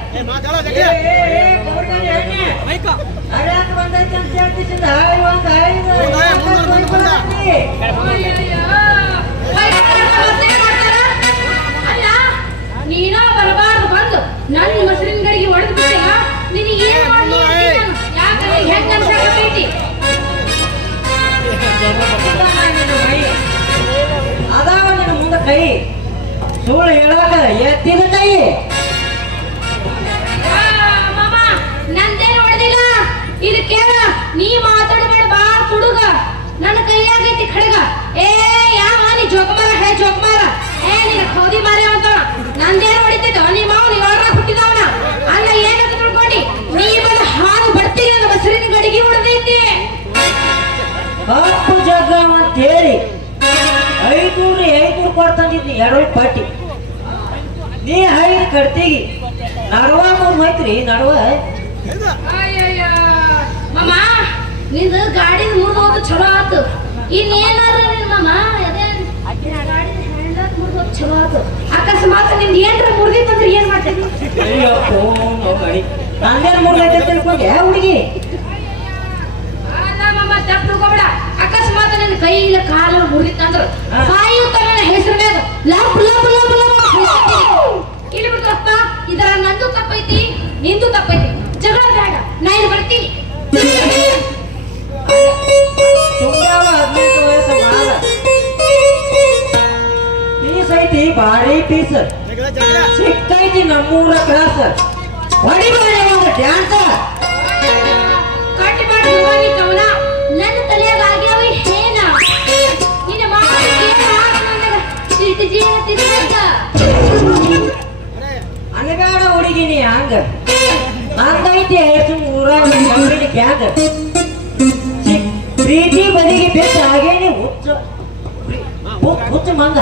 ಅಲ್ಲ ನೀನ ಬರಬಾರ್ದು ಬಂದು ನನ್ನ ಮೊಸರಿನ ಗಡಿಗೆ ಹೊಡೆದು ಬಿಟ್ಟಿಲ್ಲ ನಿನಗೆ ಏನ್ ಮಾಡಿ ಯಾಕಂದ್ರೆ ಹೆಂಗ ಅನ್ಸಾಕತೈತಿ ಅದಾವ ನನ್ನ ಮುಂದೆ ಕೈ ಸುಳ್ಳು ಹೇಳಾಗ ಎತ್ತಿದ ಕೈ ಮಾಮ ನಂದೇನು ಹೊಡೆದಿಲ್ಲ ಇದು ಕೇಳ ನೀ ಮಾತಾಡಬೇಡ ಬಾ ತುಡುಗ ನನ್ನ ಕೈಯಾಗೈತಿ ಖಡ್ಗ ಏ ಯಾವ ನೀ ಜೋಕಮಾರ ಹೇ ಜೋಕಮಾರ ಏ ನಿನ್ನ ಖೌದಿ ಮಾರಿ ಅಂತ ನಂದೇನು ಹೊಡಿತೈತೋ ನೀ ಮಾವ ನೀ ಹೊರ ಹುಟ್ಟಿದವನ ಅಲ್ಲ ಏನಂತ ತಿಳ್ಕೊಂಡಿ ನೀ ಬಂದು ಹಾಲು ಬಡ್ತೀರಿ ನನ್ನ ಮೊಸರಿನ ಗಡಿಗೆ ಹೊಡೆದೈತಿ ಕಪ್ಪು ಜಗ್ಗ ಅಂತ ಹೇಳಿ 500 ಕೊಡ್ತಂದಿದ್ನಿ 2 ಪಟ್ಟಿ ನೀ 5 ಕಡ್ತಿಗಿ ನಡವ 3 ಹೋಯ್ತ್ರಿ ನಡವ ಅಯ್ಯಯ್ಯ ಮಾಮ ನಿಂದ ಗಾಡಿ ಮುರಿದೋದು ಚಲೋ ಆತು ಇನ್ನೇನಾರ ನಿನ್ ಮಾಮ ಅದೇ ಗಾಡಿ ಹ್ಯಾಂಡಲ್ ಮುರಿದೋದು ಚಲೋ ಆತು ಅಕಸ್ಮಾತ್ ನಿಂದ ಏನ್ರ ಮುರಿದಿತ್ತಂದ್ರೆ ಏನ್ ಮಾಡ್ತೇನೆ ಅಯ್ಯಪ್ಪೋ ನೋಡಿ ನಂದೇನು ಮುರಿದೈತೆ ತಿಳ್ಕೊಂಡೆ ಹುಡುಗಿ ಅಲ್ಲ ಮಾಮ ತಪ್ಪು ತಿಳ್ಕೊಬೇಡ ಅಕಸ್ಮಾತ್ ನಿನ್ನ ಕೈ ಇಲ್ಲ ಕಾಲ ಮುರಿದಿತ್ತಂದ್ರ ಸಾಯುತ್ತ ನನ್ನ ಹೆಸರು ಮ್ಯಾಗ ಲಪ್ ಲಪ್ ಲಪ್ ಲಪ್ ಇಲ್ಲಿ ಬಿಡ್ತಪ್ಪ ಇದರ ನಂದು ತಪ್ಪೈತಿ ನಿಂದು ತಪ್ಪೈತಿ ಜಗಳ ಬೇಡ ನಾ ಇಲ್ಲಿ ಬರ್ತೀನಿ ತುಂಬ್ಯಾವ 18 ವಯಸ್ಸು ಮಾಡ ಪೀಸ್ ಐತಿ ಭಾರಿ ಪೀಸ್ ಸಿಕ್ಕೈತಿ ನಮ್ಮೂರ ಕ್ಲಾಸ್ ಹೊಡಿಬೇಡ ಒಂದು ಡ್ಯಾನ್ಸ್ ಕಟ್ಟಿ ಮಾಡಿ ಹೋಗಿ ಕವನ ನನ್ನ ತಲೆಯಾಗ ಆಗ್ಯಾವ ಏನ ನಿನ್ನ ಅನಗಾಡ ಹುಡುಗಿನಿ ಹಂಗ ಹಂಗೈತಿ ಎಷ್ಟು ಊರಾಗ ಗ್ಯಾಂಗ್ ಪ್ರೀತಿ ಬದಿಗೆ ಬಿಟ್ಟು ಹಾಗೇನೆ ಹುಚ್ಚ ಮಂಗ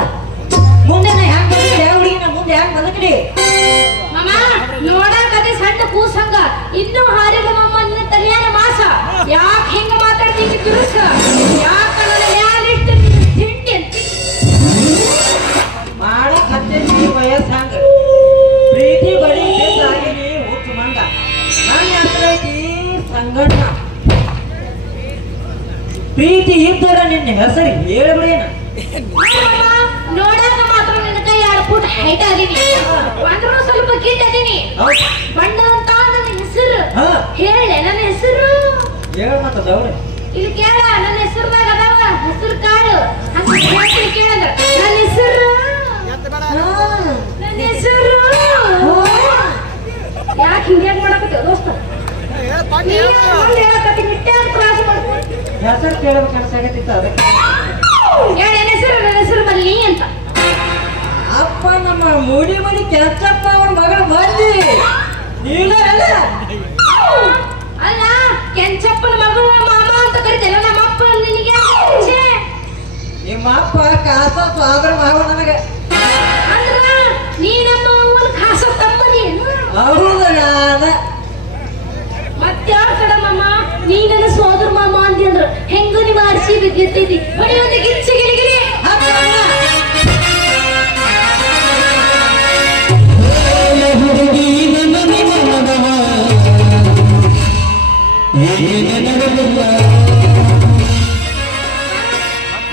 ಮುಂದೆ ನಾ ಹೆಂಗ್ ಬದುಕಿದೆ ಹುಡುಗಿನ ಮುಂದೆ ಹೆಂಗ್ ಬದುಕಲಿ ಮಾಮ ನೋಡಕದೆ ಸಣ್ಣ ಕೂಸಂಗ ಇನ್ನೂ ಹಾರಿದ ಮಮ್ಮ ನಿನ್ನ ತಲೆಯಾನ ಮಾಸ ಯಾಕೆ ಹೆಂಗ ಮಾತಾಡ್ತೀನಿ ತಿರುಸ ಯಾಕ ನನ್ನ ಮ್ಯಾಲಿಟ್ಟು ತಿಂಡಿ ಅಂತ ಮಾಡಕ್ ಹತ್ತೈತಿ ವಯಸ್ಸು ಹಂಗ ಪ್ರೀತಿ ಬಡಿ ಬಿಟ್ಟು ಹಾಗೇನೆ ಹುಚ್ಚ ಮಂಗ ನನ್ನ ಹೆಸರೈತಿ ಸಂಗಣ್ಣ ಪ್ರೀತಿ ಇದ್ದರ ನಿನ್ನ ಹೆಸರು ಹೇಳ್ಬಿಡೇನ ನೋಡಾಕ ಮಾತ್ರ ನಿನ್ನ ಕೈ 2 ಫೂಟ್ ಹೈಟ್ ಅದೀನಿ ಅಂದ್ರೂ ಸ್ವಲ್ಪ ಗಿಡ್ಡ ಅದೀನಿ ಬಣ್ಣದಂತ ನನ್ನ ಹೆಸರು ಹೇಳೆ ನನ್ನ ಹೆಸರು ಹೇಳ ಮತ್ತದವ್ರೆ ಇಲ್ಲಿ ಕೇಳ ನನ್ನ ಹೆಸರುದಾಗ ಅದಾವ ಹೆಸರು ಕಾಳು ಹಂಗ ಹೇಳ್ತೀನಿ ಕೇಳಂದ್ರ ನನ್ನ ಹೆಸರು ನನ್ನ ಹೆಸರು ಯಾಕೆ ಹಿಂಗೆ ಮಾಡಕತ್ತೆ ದೋಸ್ತ ಹೆಸರು ಕೇಳಬೇಕು ಅನ್ಸಾಗತ್ತಿತ್ತು ಅದಕ್ಕೆ ನನ್ನ ಹೆಸರು ಮಲ್ಲಿ ಅಂತ ಅಪ್ಪ ನಮ್ಮ ಮೂಡಿ ಮನಿ ಕೆಂಚಪ್ಪ ಅವನ ಮಗಳ ಮಲ್ಲಿ ನೀನ ಅಲ್ಲ ಕೆಂಚಪ್ಪನ ಮಗಳು ಮಾಮ ಅಂತ ಕರಿತೇನೆ ನಮ್ಮ ಅಪ್ಪ ನಿನಗೆ ನಿಮ್ಮ ಅಪ್ಪ ಕಾಸ ಸ್ವಾದ್ರ ಮಾವ ನನಗೆ ಅಂದ್ರ ನೀ ನಮ್ಮ ಅವನ ಕಾಸ ತಮ್ಮನೇನು ಹೌದ ನಾನ ಮತ್ಯಾರ ಕಡ ಮಾಮ ನೀ ನನ್ನ ಸೋದರ ಮಾಮ ಅಂದಿ ಅಂದ್ರ ಹೆಂಗ ನೀವು ಆರಿಸಿ ಬಿದ್ದಿರ್ತೈತಿ ಬಡಿ ಒಂದು ಗಿಚ್ಚಿ ಗಿಲಿಗಿಲಿ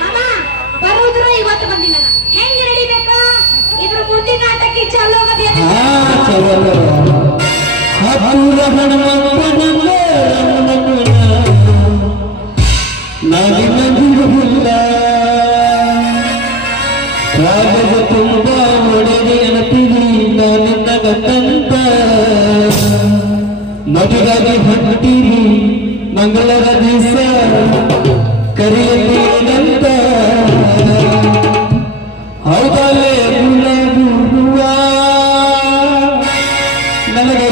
ಮಾಮ ಬರುದ್ರ ಇವತ್ತು ಬಂದಿಲ್ಲ ಹೆಂಗ ನಡಿಬೇಕಾ ಇದ್ರ ಮುಂದಿನ ನಾಟಕ ಚಾಲು ರಾಗದ ತುಂಬ ಒಡೆಗೆ ಅನತಿವಿ ನಾನಿನ್ನ ಗಂಟಂತ ಮದುಗಾಗಿ ಹೊಟ್ಟಿವಿ ಮಂಗಳರ ದಿವಸ ಕರೆಯಲೇನಂತ ಹೌದಲ್ಲೇ ನನಗೆ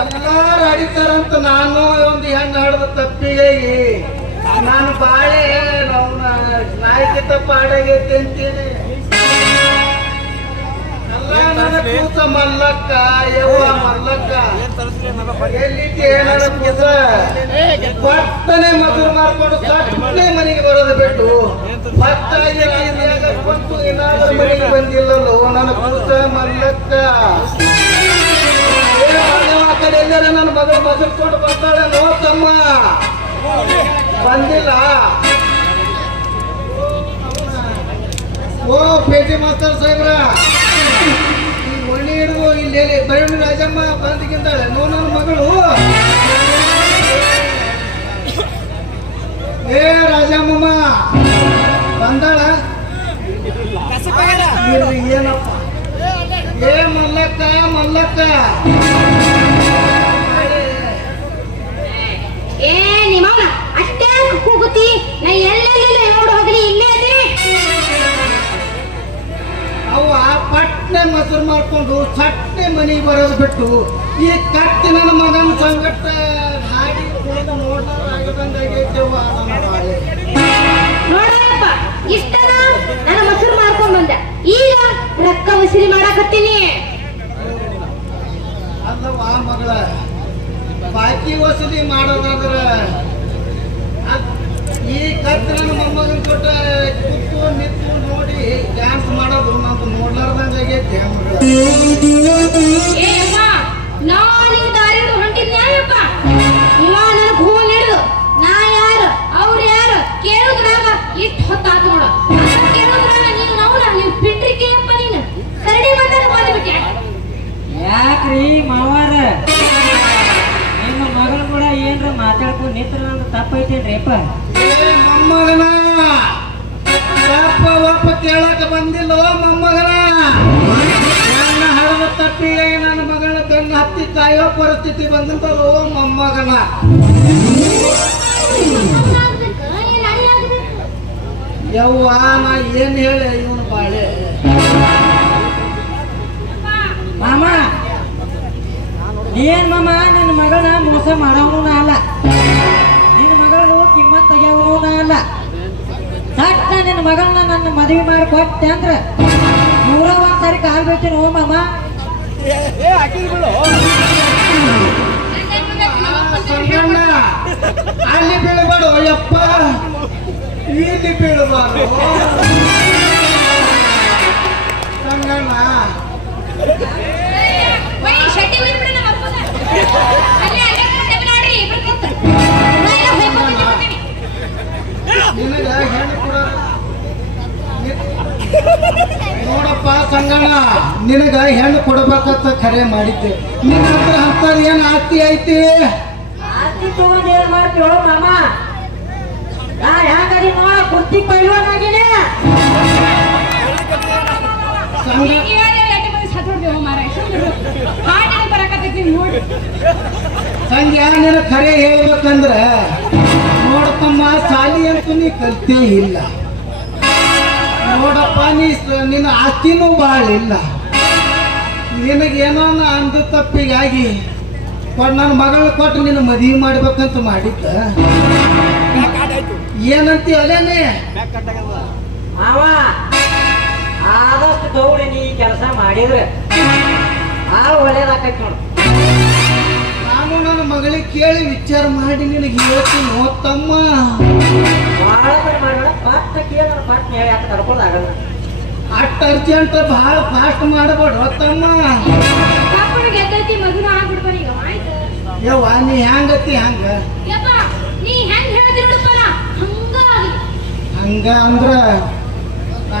ಎಲ್ಲಾರು ಅಡಿತಾರಂತ ನಾನು ಒಂದು ಹೆಣ್ಣು ಹಾಡದ ತಪ್ಪಿಗೆ ನಾನು ಬಾಳೆ ನಾಯಕಿ ತಪ್ಪ ಆಡಾಗೈತಿ ಅಂತೀನಿ. ಅಲ್ಲ ನನ್ನ ಕೂಸ ಮಲ್ಲಕ್ಕ ಯವ್ವ ಮಲ್ಲಕ್ಕ ಎಲ್ಲಿದ್ದೆ ನನ್ನ ಕೂಸ ಪಟ್ಟನೆ ಮದುವೆ ಮಾಡ್ಕೊಂಡು ಸಟ್ಟನೆ ಮನೆಗೆ ಬರೋದು ಬಿಟ್ಟು ಮತ್ತಾಗಿ ಕೊಟ್ಟು ಏನಾದ್ರೂ ಮನೆಗೆ ಬಂದಿಲ್ಲಲ್ಲೋ ನನ್ನ ಕೂಸ ಮಲ್ಲಕ್ಕ. ಎಲ್ಲರ ನನ್ನ ಮಗಳು ಮಸರ್ಕೊಂಡು ಬರ್ತಾಳೆ ನೋ ತಮ್ಮ ಬಂದಿಲ್ಲ. ಓ ಪೇಟೆ ಮಾಸ್ತರ್ ಸಾಹೇಬ್ರ ಈ ಒಳ್ಳೆ ಹಿಡಿದು ಇಲ್ಲಿ ಬೈರಣಿ ರಾಜಮ್ಮ ಬಂದಿದ್ದಾಳೆ ನೋ ನನ್ನ ಮಗಳು. ಏ ರಾಜಮ್ಮ ಬಂದಾಳ ಏನಪ್ಪ ಏ ಮಲ್ಲಕ್ಕ ಮಲ್ಲಕ್ಕ ಏ ನಿಮ್ಮವನ ಅಷ್ಟೇ ಕೂಗುತ್ತಿ ನಾ ಎಲ್ಲೆಲ್ಲ ನೋಡು ಹೋಗ್ಲಿ ಇಲ್ಲೇ ಅದೇ ಅವ ಪಟ್ನೆ ಮೊಸರು ಮಾಡ್ಕೊಂಡು ಸಟ್ಟೆ ಮನೆಗೆ ಬರೋದು ಬಿಟ್ಟು ಈ ಕಟ್ಟಿ ನನ್ನ ಮಗನ ಸಂಗಟ ಹಾಡಿ ನೋಡ್ದಂಗೈತೆವ್ವ. ನೋಡಪ್ಪ ಇಷ್ಟದ ನಾನು ಮೊಸರು ಮಾಡ್ಕೊಂಡ್ ಬಂದೆ, ಈಗ ರೊಕ್ಕ ವಸೂಲಿ ಮಾಡಾಕತ್ತೀನಿ. ಬಾಕಿ ವಸೂಲಿ ಮಾಡೋದಾದ್ರ ಈ ಖರ್ಚು ನನ್ನ ಮೊಮ್ಮಗನ ಕೊಟ್ಟ ಕೂತು ನಿಂತು ನೋಡಿ ಡ್ಯಾನ್ಸ್ ಮಾಡೋದು ನಮ್ದು ನೋಡ್ಲಾರ್ದಂಗ ಆಗೈತಿ ಏ ಅಮ್ಮ ನಾನಿಗೆ ದಾರಿ ಹಿಡಿದು ಹೊಂಟಿದ್ನ್ಯಾಯಪ್ಪ ಇವ ನನ್ನ ಹೂವನ್ ಹಿಡಿದು ನಾ ಯಾರು ಅವ್ರು ಯಾರು ಕೇಳುದ್ರಾಗ ಇಷ್ಟು ಹೊತ್ತಾತು ನೋಡು ಕೇಳುದ್ರಾಗ ನೀನು ನೋಡ ನೀವು ಪಿಂಡ್ರಿಕೆಯಪ್ಪ ನೀನು ಕರಡಿ ಬಂದಾಗ ಬಂದ್ಬಿಟ್ಟೆ ಯಾಕ್ರಿ ಮಾವಾರ ನಿಮ್ಮ ಮಗಳು ಕೂಡ ಏನ್ರ ಮಾತಾಡ್ಕೊಂಡು ನಿಂತ್ರ ನಂದು ತಪ್ಪೈತೇನ್ರಿಪ್ಪ ಮೊಮ್ಮಗನ ಒಪ್ಪ ಕೇಳಕ ಬಂದಿಲ್ಲೋ ಮೊಮ್ಮಗನ ನನ್ನ ಹಳದ ತಪ್ಪಿಗೆ ನನ್ನ ಮಗಳ ಬೆನ್ನು ಹತ್ತಿ ಕಾಯೋ ಪರಿಸ್ಥಿತಿ ಬಂದಿದ್ದೋ ಮೊಮ್ಮಗನ ಯವ್ವ ನಾ ಏನ್ ಹೇಳಿ ಇವನು ಬಾಳೆ ಮಾಮ ಏನ್ ಮಾಮ ನಿನ್ನ ಮಗಳನ್ನ ಮೋಸ ಮಾಡೋನು ಅಲ್ಲ ನಿನ್ನ ಮಗಳು ಕಿಮ್ಮತ್ ತೆಗಿಯೋನು ಅಲ್ಲ ಸಟ್ಟ ನಿನ್ನ ಮಗಳನ್ನ ನನ್ನ ಮದುವೆ ಮಾಡಿ ಕೊಟ್ಟೆ ಅಂದ್ರ 101 ಸಾರಿ ಕಾಲ್ ಬೀಳ್ತೀನಿ ಓ ಮಾಮ ಸಂಗಣ್ಣ ಅಲ್ಲಿ ಬೀಳಬೇಡ ಯಪ್ಪ ಇಲ್ಲಿ ಬೀಳಬಾರ್ದು ಸಂಗಣ್ಣ ಶೆಟ್ಟಿ ಬಿಡ್ಬಿಡ ನಮ್ಮ ಅಪ್ಪನ ಅಲ್ಲೇ ಅಲ್ಲೇ ನೋಡ್ರಿ ಇಬ್ರು ಕೂತು ನಾ ಎಲ್ಲ ಹೋಗ್ಬಿಡ್ತೀನಿ ನಿನಗ ಹೆಣ್ಣು ಕೊಡ ನೋಡಪ್ಪ ಸಂಗಣ್ಣ ನಿನಗ ಹೆಣ್ಣು ಕೊಡ್ಬೇಕಂತ ಕರೆ ಮಾಡಿದ್ದೆ ನಿನ್ನ ಹತ್ರ ಹತ್ತದ ಏನ್ ಆಸ್ತಿ ಐತಿ ಆರ್ತಿ ತಗೊಂಡ್ ಏನ್ ಮಾಡ್ತೀವೋ ಮಾಮ ನಾ ಹ್ಯಾಂಗದಿ ನೋಡ ಕುರ್ತಿ ಪೈಲ್ವಾನಾಗಿನೇ ಸಂಗ ಸಂಗ್ಯಾ ನಿನ್ನ ಕರೆ ಹೇಳ್ಬೇಕಂದ್ರ ನೋಡಪ್ಪಮ್ಮ ಸಾಲಿ ಅಂತೂ ನೀ ಕಲ್ತೇ ಇಲ್ಲ ನೋಡಪ್ಪ ನಿನ್ನ ಆಸ್ತಿನೂ ಭಾಳ ಇಲ್ಲ ನಿನಗೇನೋ ಅಂದ ತಪ್ಪಿಗಾಗಿ ನನ್ನ ಮಗಳು ಕೊಟ್ಟು ನಿನ್ನ ಮದುವೆ ಮಾಡ್ಬೇಕಂತ ಮಾಡಿದ್ದ ಏನಂತೀ ಅಲ್ಲೇನೆ ಮಾವ ಆದಷ್ಟು ದೌಡಿ ನೀ ಕೆಲಸ ಮಾಡಿದ್ರೆ ಒಳ್ಳೇದಾಕೈತಿ ನೋಡು ನಾನು ನನ್ನ ಮಗಳಿಗೆ ಕೇಳಿ ವಿಚಾರ ಮಾಡಿ ನಿನಗೆ ಹೇಳ್ತೀನಿ ತಮ್ಮ ಮಾಡೋದ್ರ ಮಾಡೋಣ ಫಾಸ್ಟ್ ಕೇಳ ಫಾಸ್ಟ್ ಹೇಳಿ ಯಾಕೆ ತಡ್ಕೊಳ್ಳೋದಾಗಲ್ಲ ಅಷ್ಟು ಅರ್ಜೆಂಟ್ ಭಾಳ ಫಾಸ್ಟ್ ಮಾಡಬೇಡ ತಮ್ಮ ಪಾಪನಿಗೆ ಎದ್ದೈತಿ ಮದುವೆ ಆಗ್ಬಿಡ್ಬಾರ ಈಗ ಆಯ್ತು ಯವ್ವ ನೀ ಹ್ಯಾಂಗತ್ತಿ ಹಂಗ ಯಪ್ಪ ನೀ ಹೆಂಗ್ ಹೇಳ್ತಿರ್ಬಿಡಪ್ಪಲ್ಲ ಹಂಗಾಗಿ ಹಂಗ ಅಂದ್ರ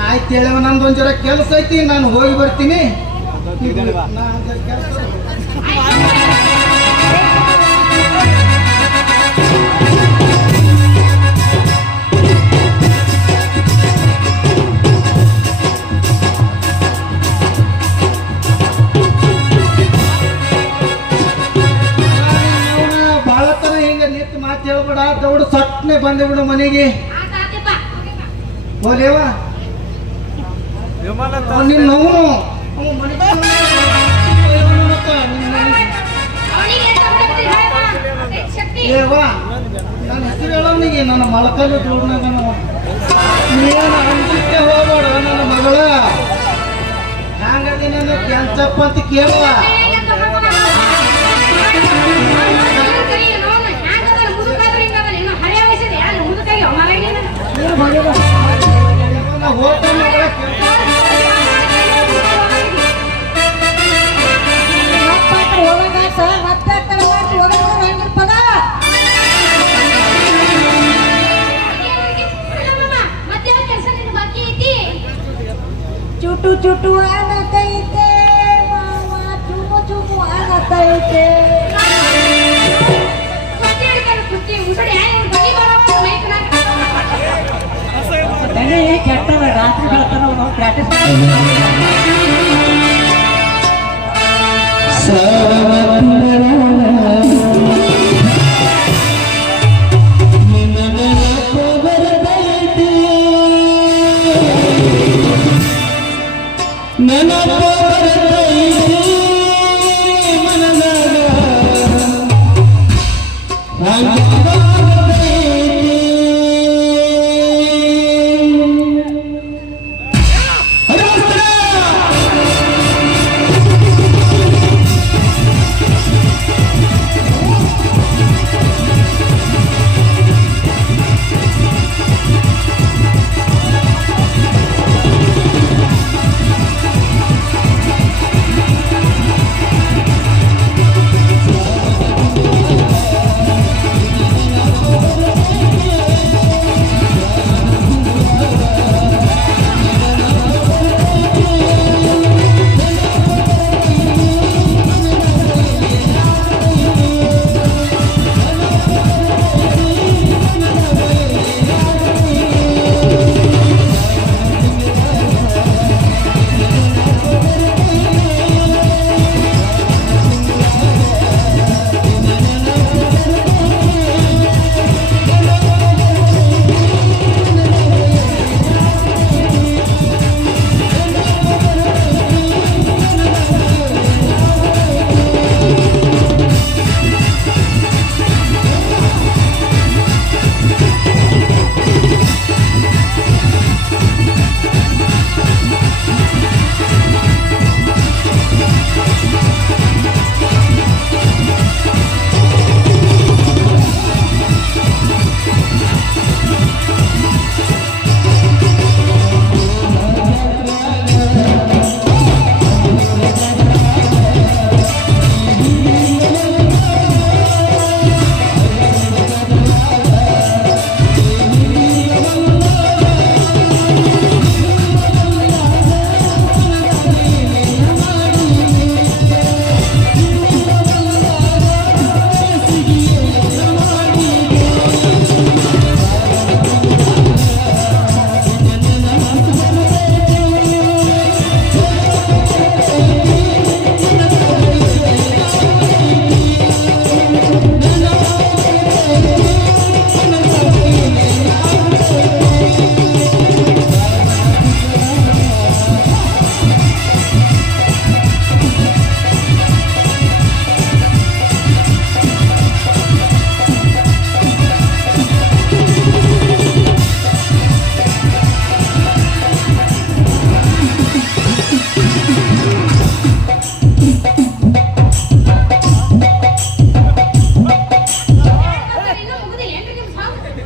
ಆಯ್ತು ಹೇಳವ ನಂದೊಂದ್ ಜರ ಕೆಲಸ ಐತಿ ನಾನು ಹೋಗಿ ಬರ್ತೀನಿ ಬಾಳ ತರ ಹಿಂಗ ನಿಂತು ಮಾತು ಹೇಳ್ಬೇಡ ದೌಡು ಸಟ್ನೆ ಬಂದೆ ಬಿಡು ಮನೆಗೆ ಹೋಲೇವ ನಿನ್ನ ನೋವು ನನ್ನ ಹೆಸರು ಹೇಳೋನಿಗೆ ನನ್ನ ಮೊಳಕಲ್ಲು ದೂಡ್ನಾಗ ನೀನು ಅಂಜಿಕೆ ಹೋಗ್ಬೇಡ ನನ್ನ ಮಗಳ ಹ್ಯಾಂಗದಿ ನನ್ನ ಕೆಂಚಪ್ಪ ಅಂತ ಕೇಳುವ ಚುಟು ಚುಟು ಅನ್ನತೈತೆ ಮಾವ ಚುಮು ಚುಮು ಅನ್ನತೈತೆ ದನಿ ಕೆಟ್ಟದ ರಾತ್ರಿ ಬೆಳತನ ನಾವು ಪ್ರಾಕ್ಟೀಸ್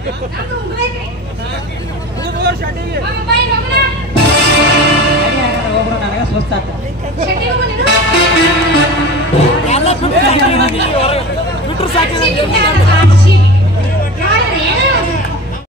ನಂದು ಉಂಗುರ ಐತ್ರಿ. ಹೋಗಪ್ಪ, ಏನ್ ಹೋಗೋಣ? ಹೋಗ್ಬಿಡು ನನಗೆ ಸ್ವಸ್ಥ ಆತ ಶೆಟ್ಟಿ ಹೋಗು ನೀನು. ಬಿಟ್ರು ಸಾಕು ಸಾಕ್ಷಿ.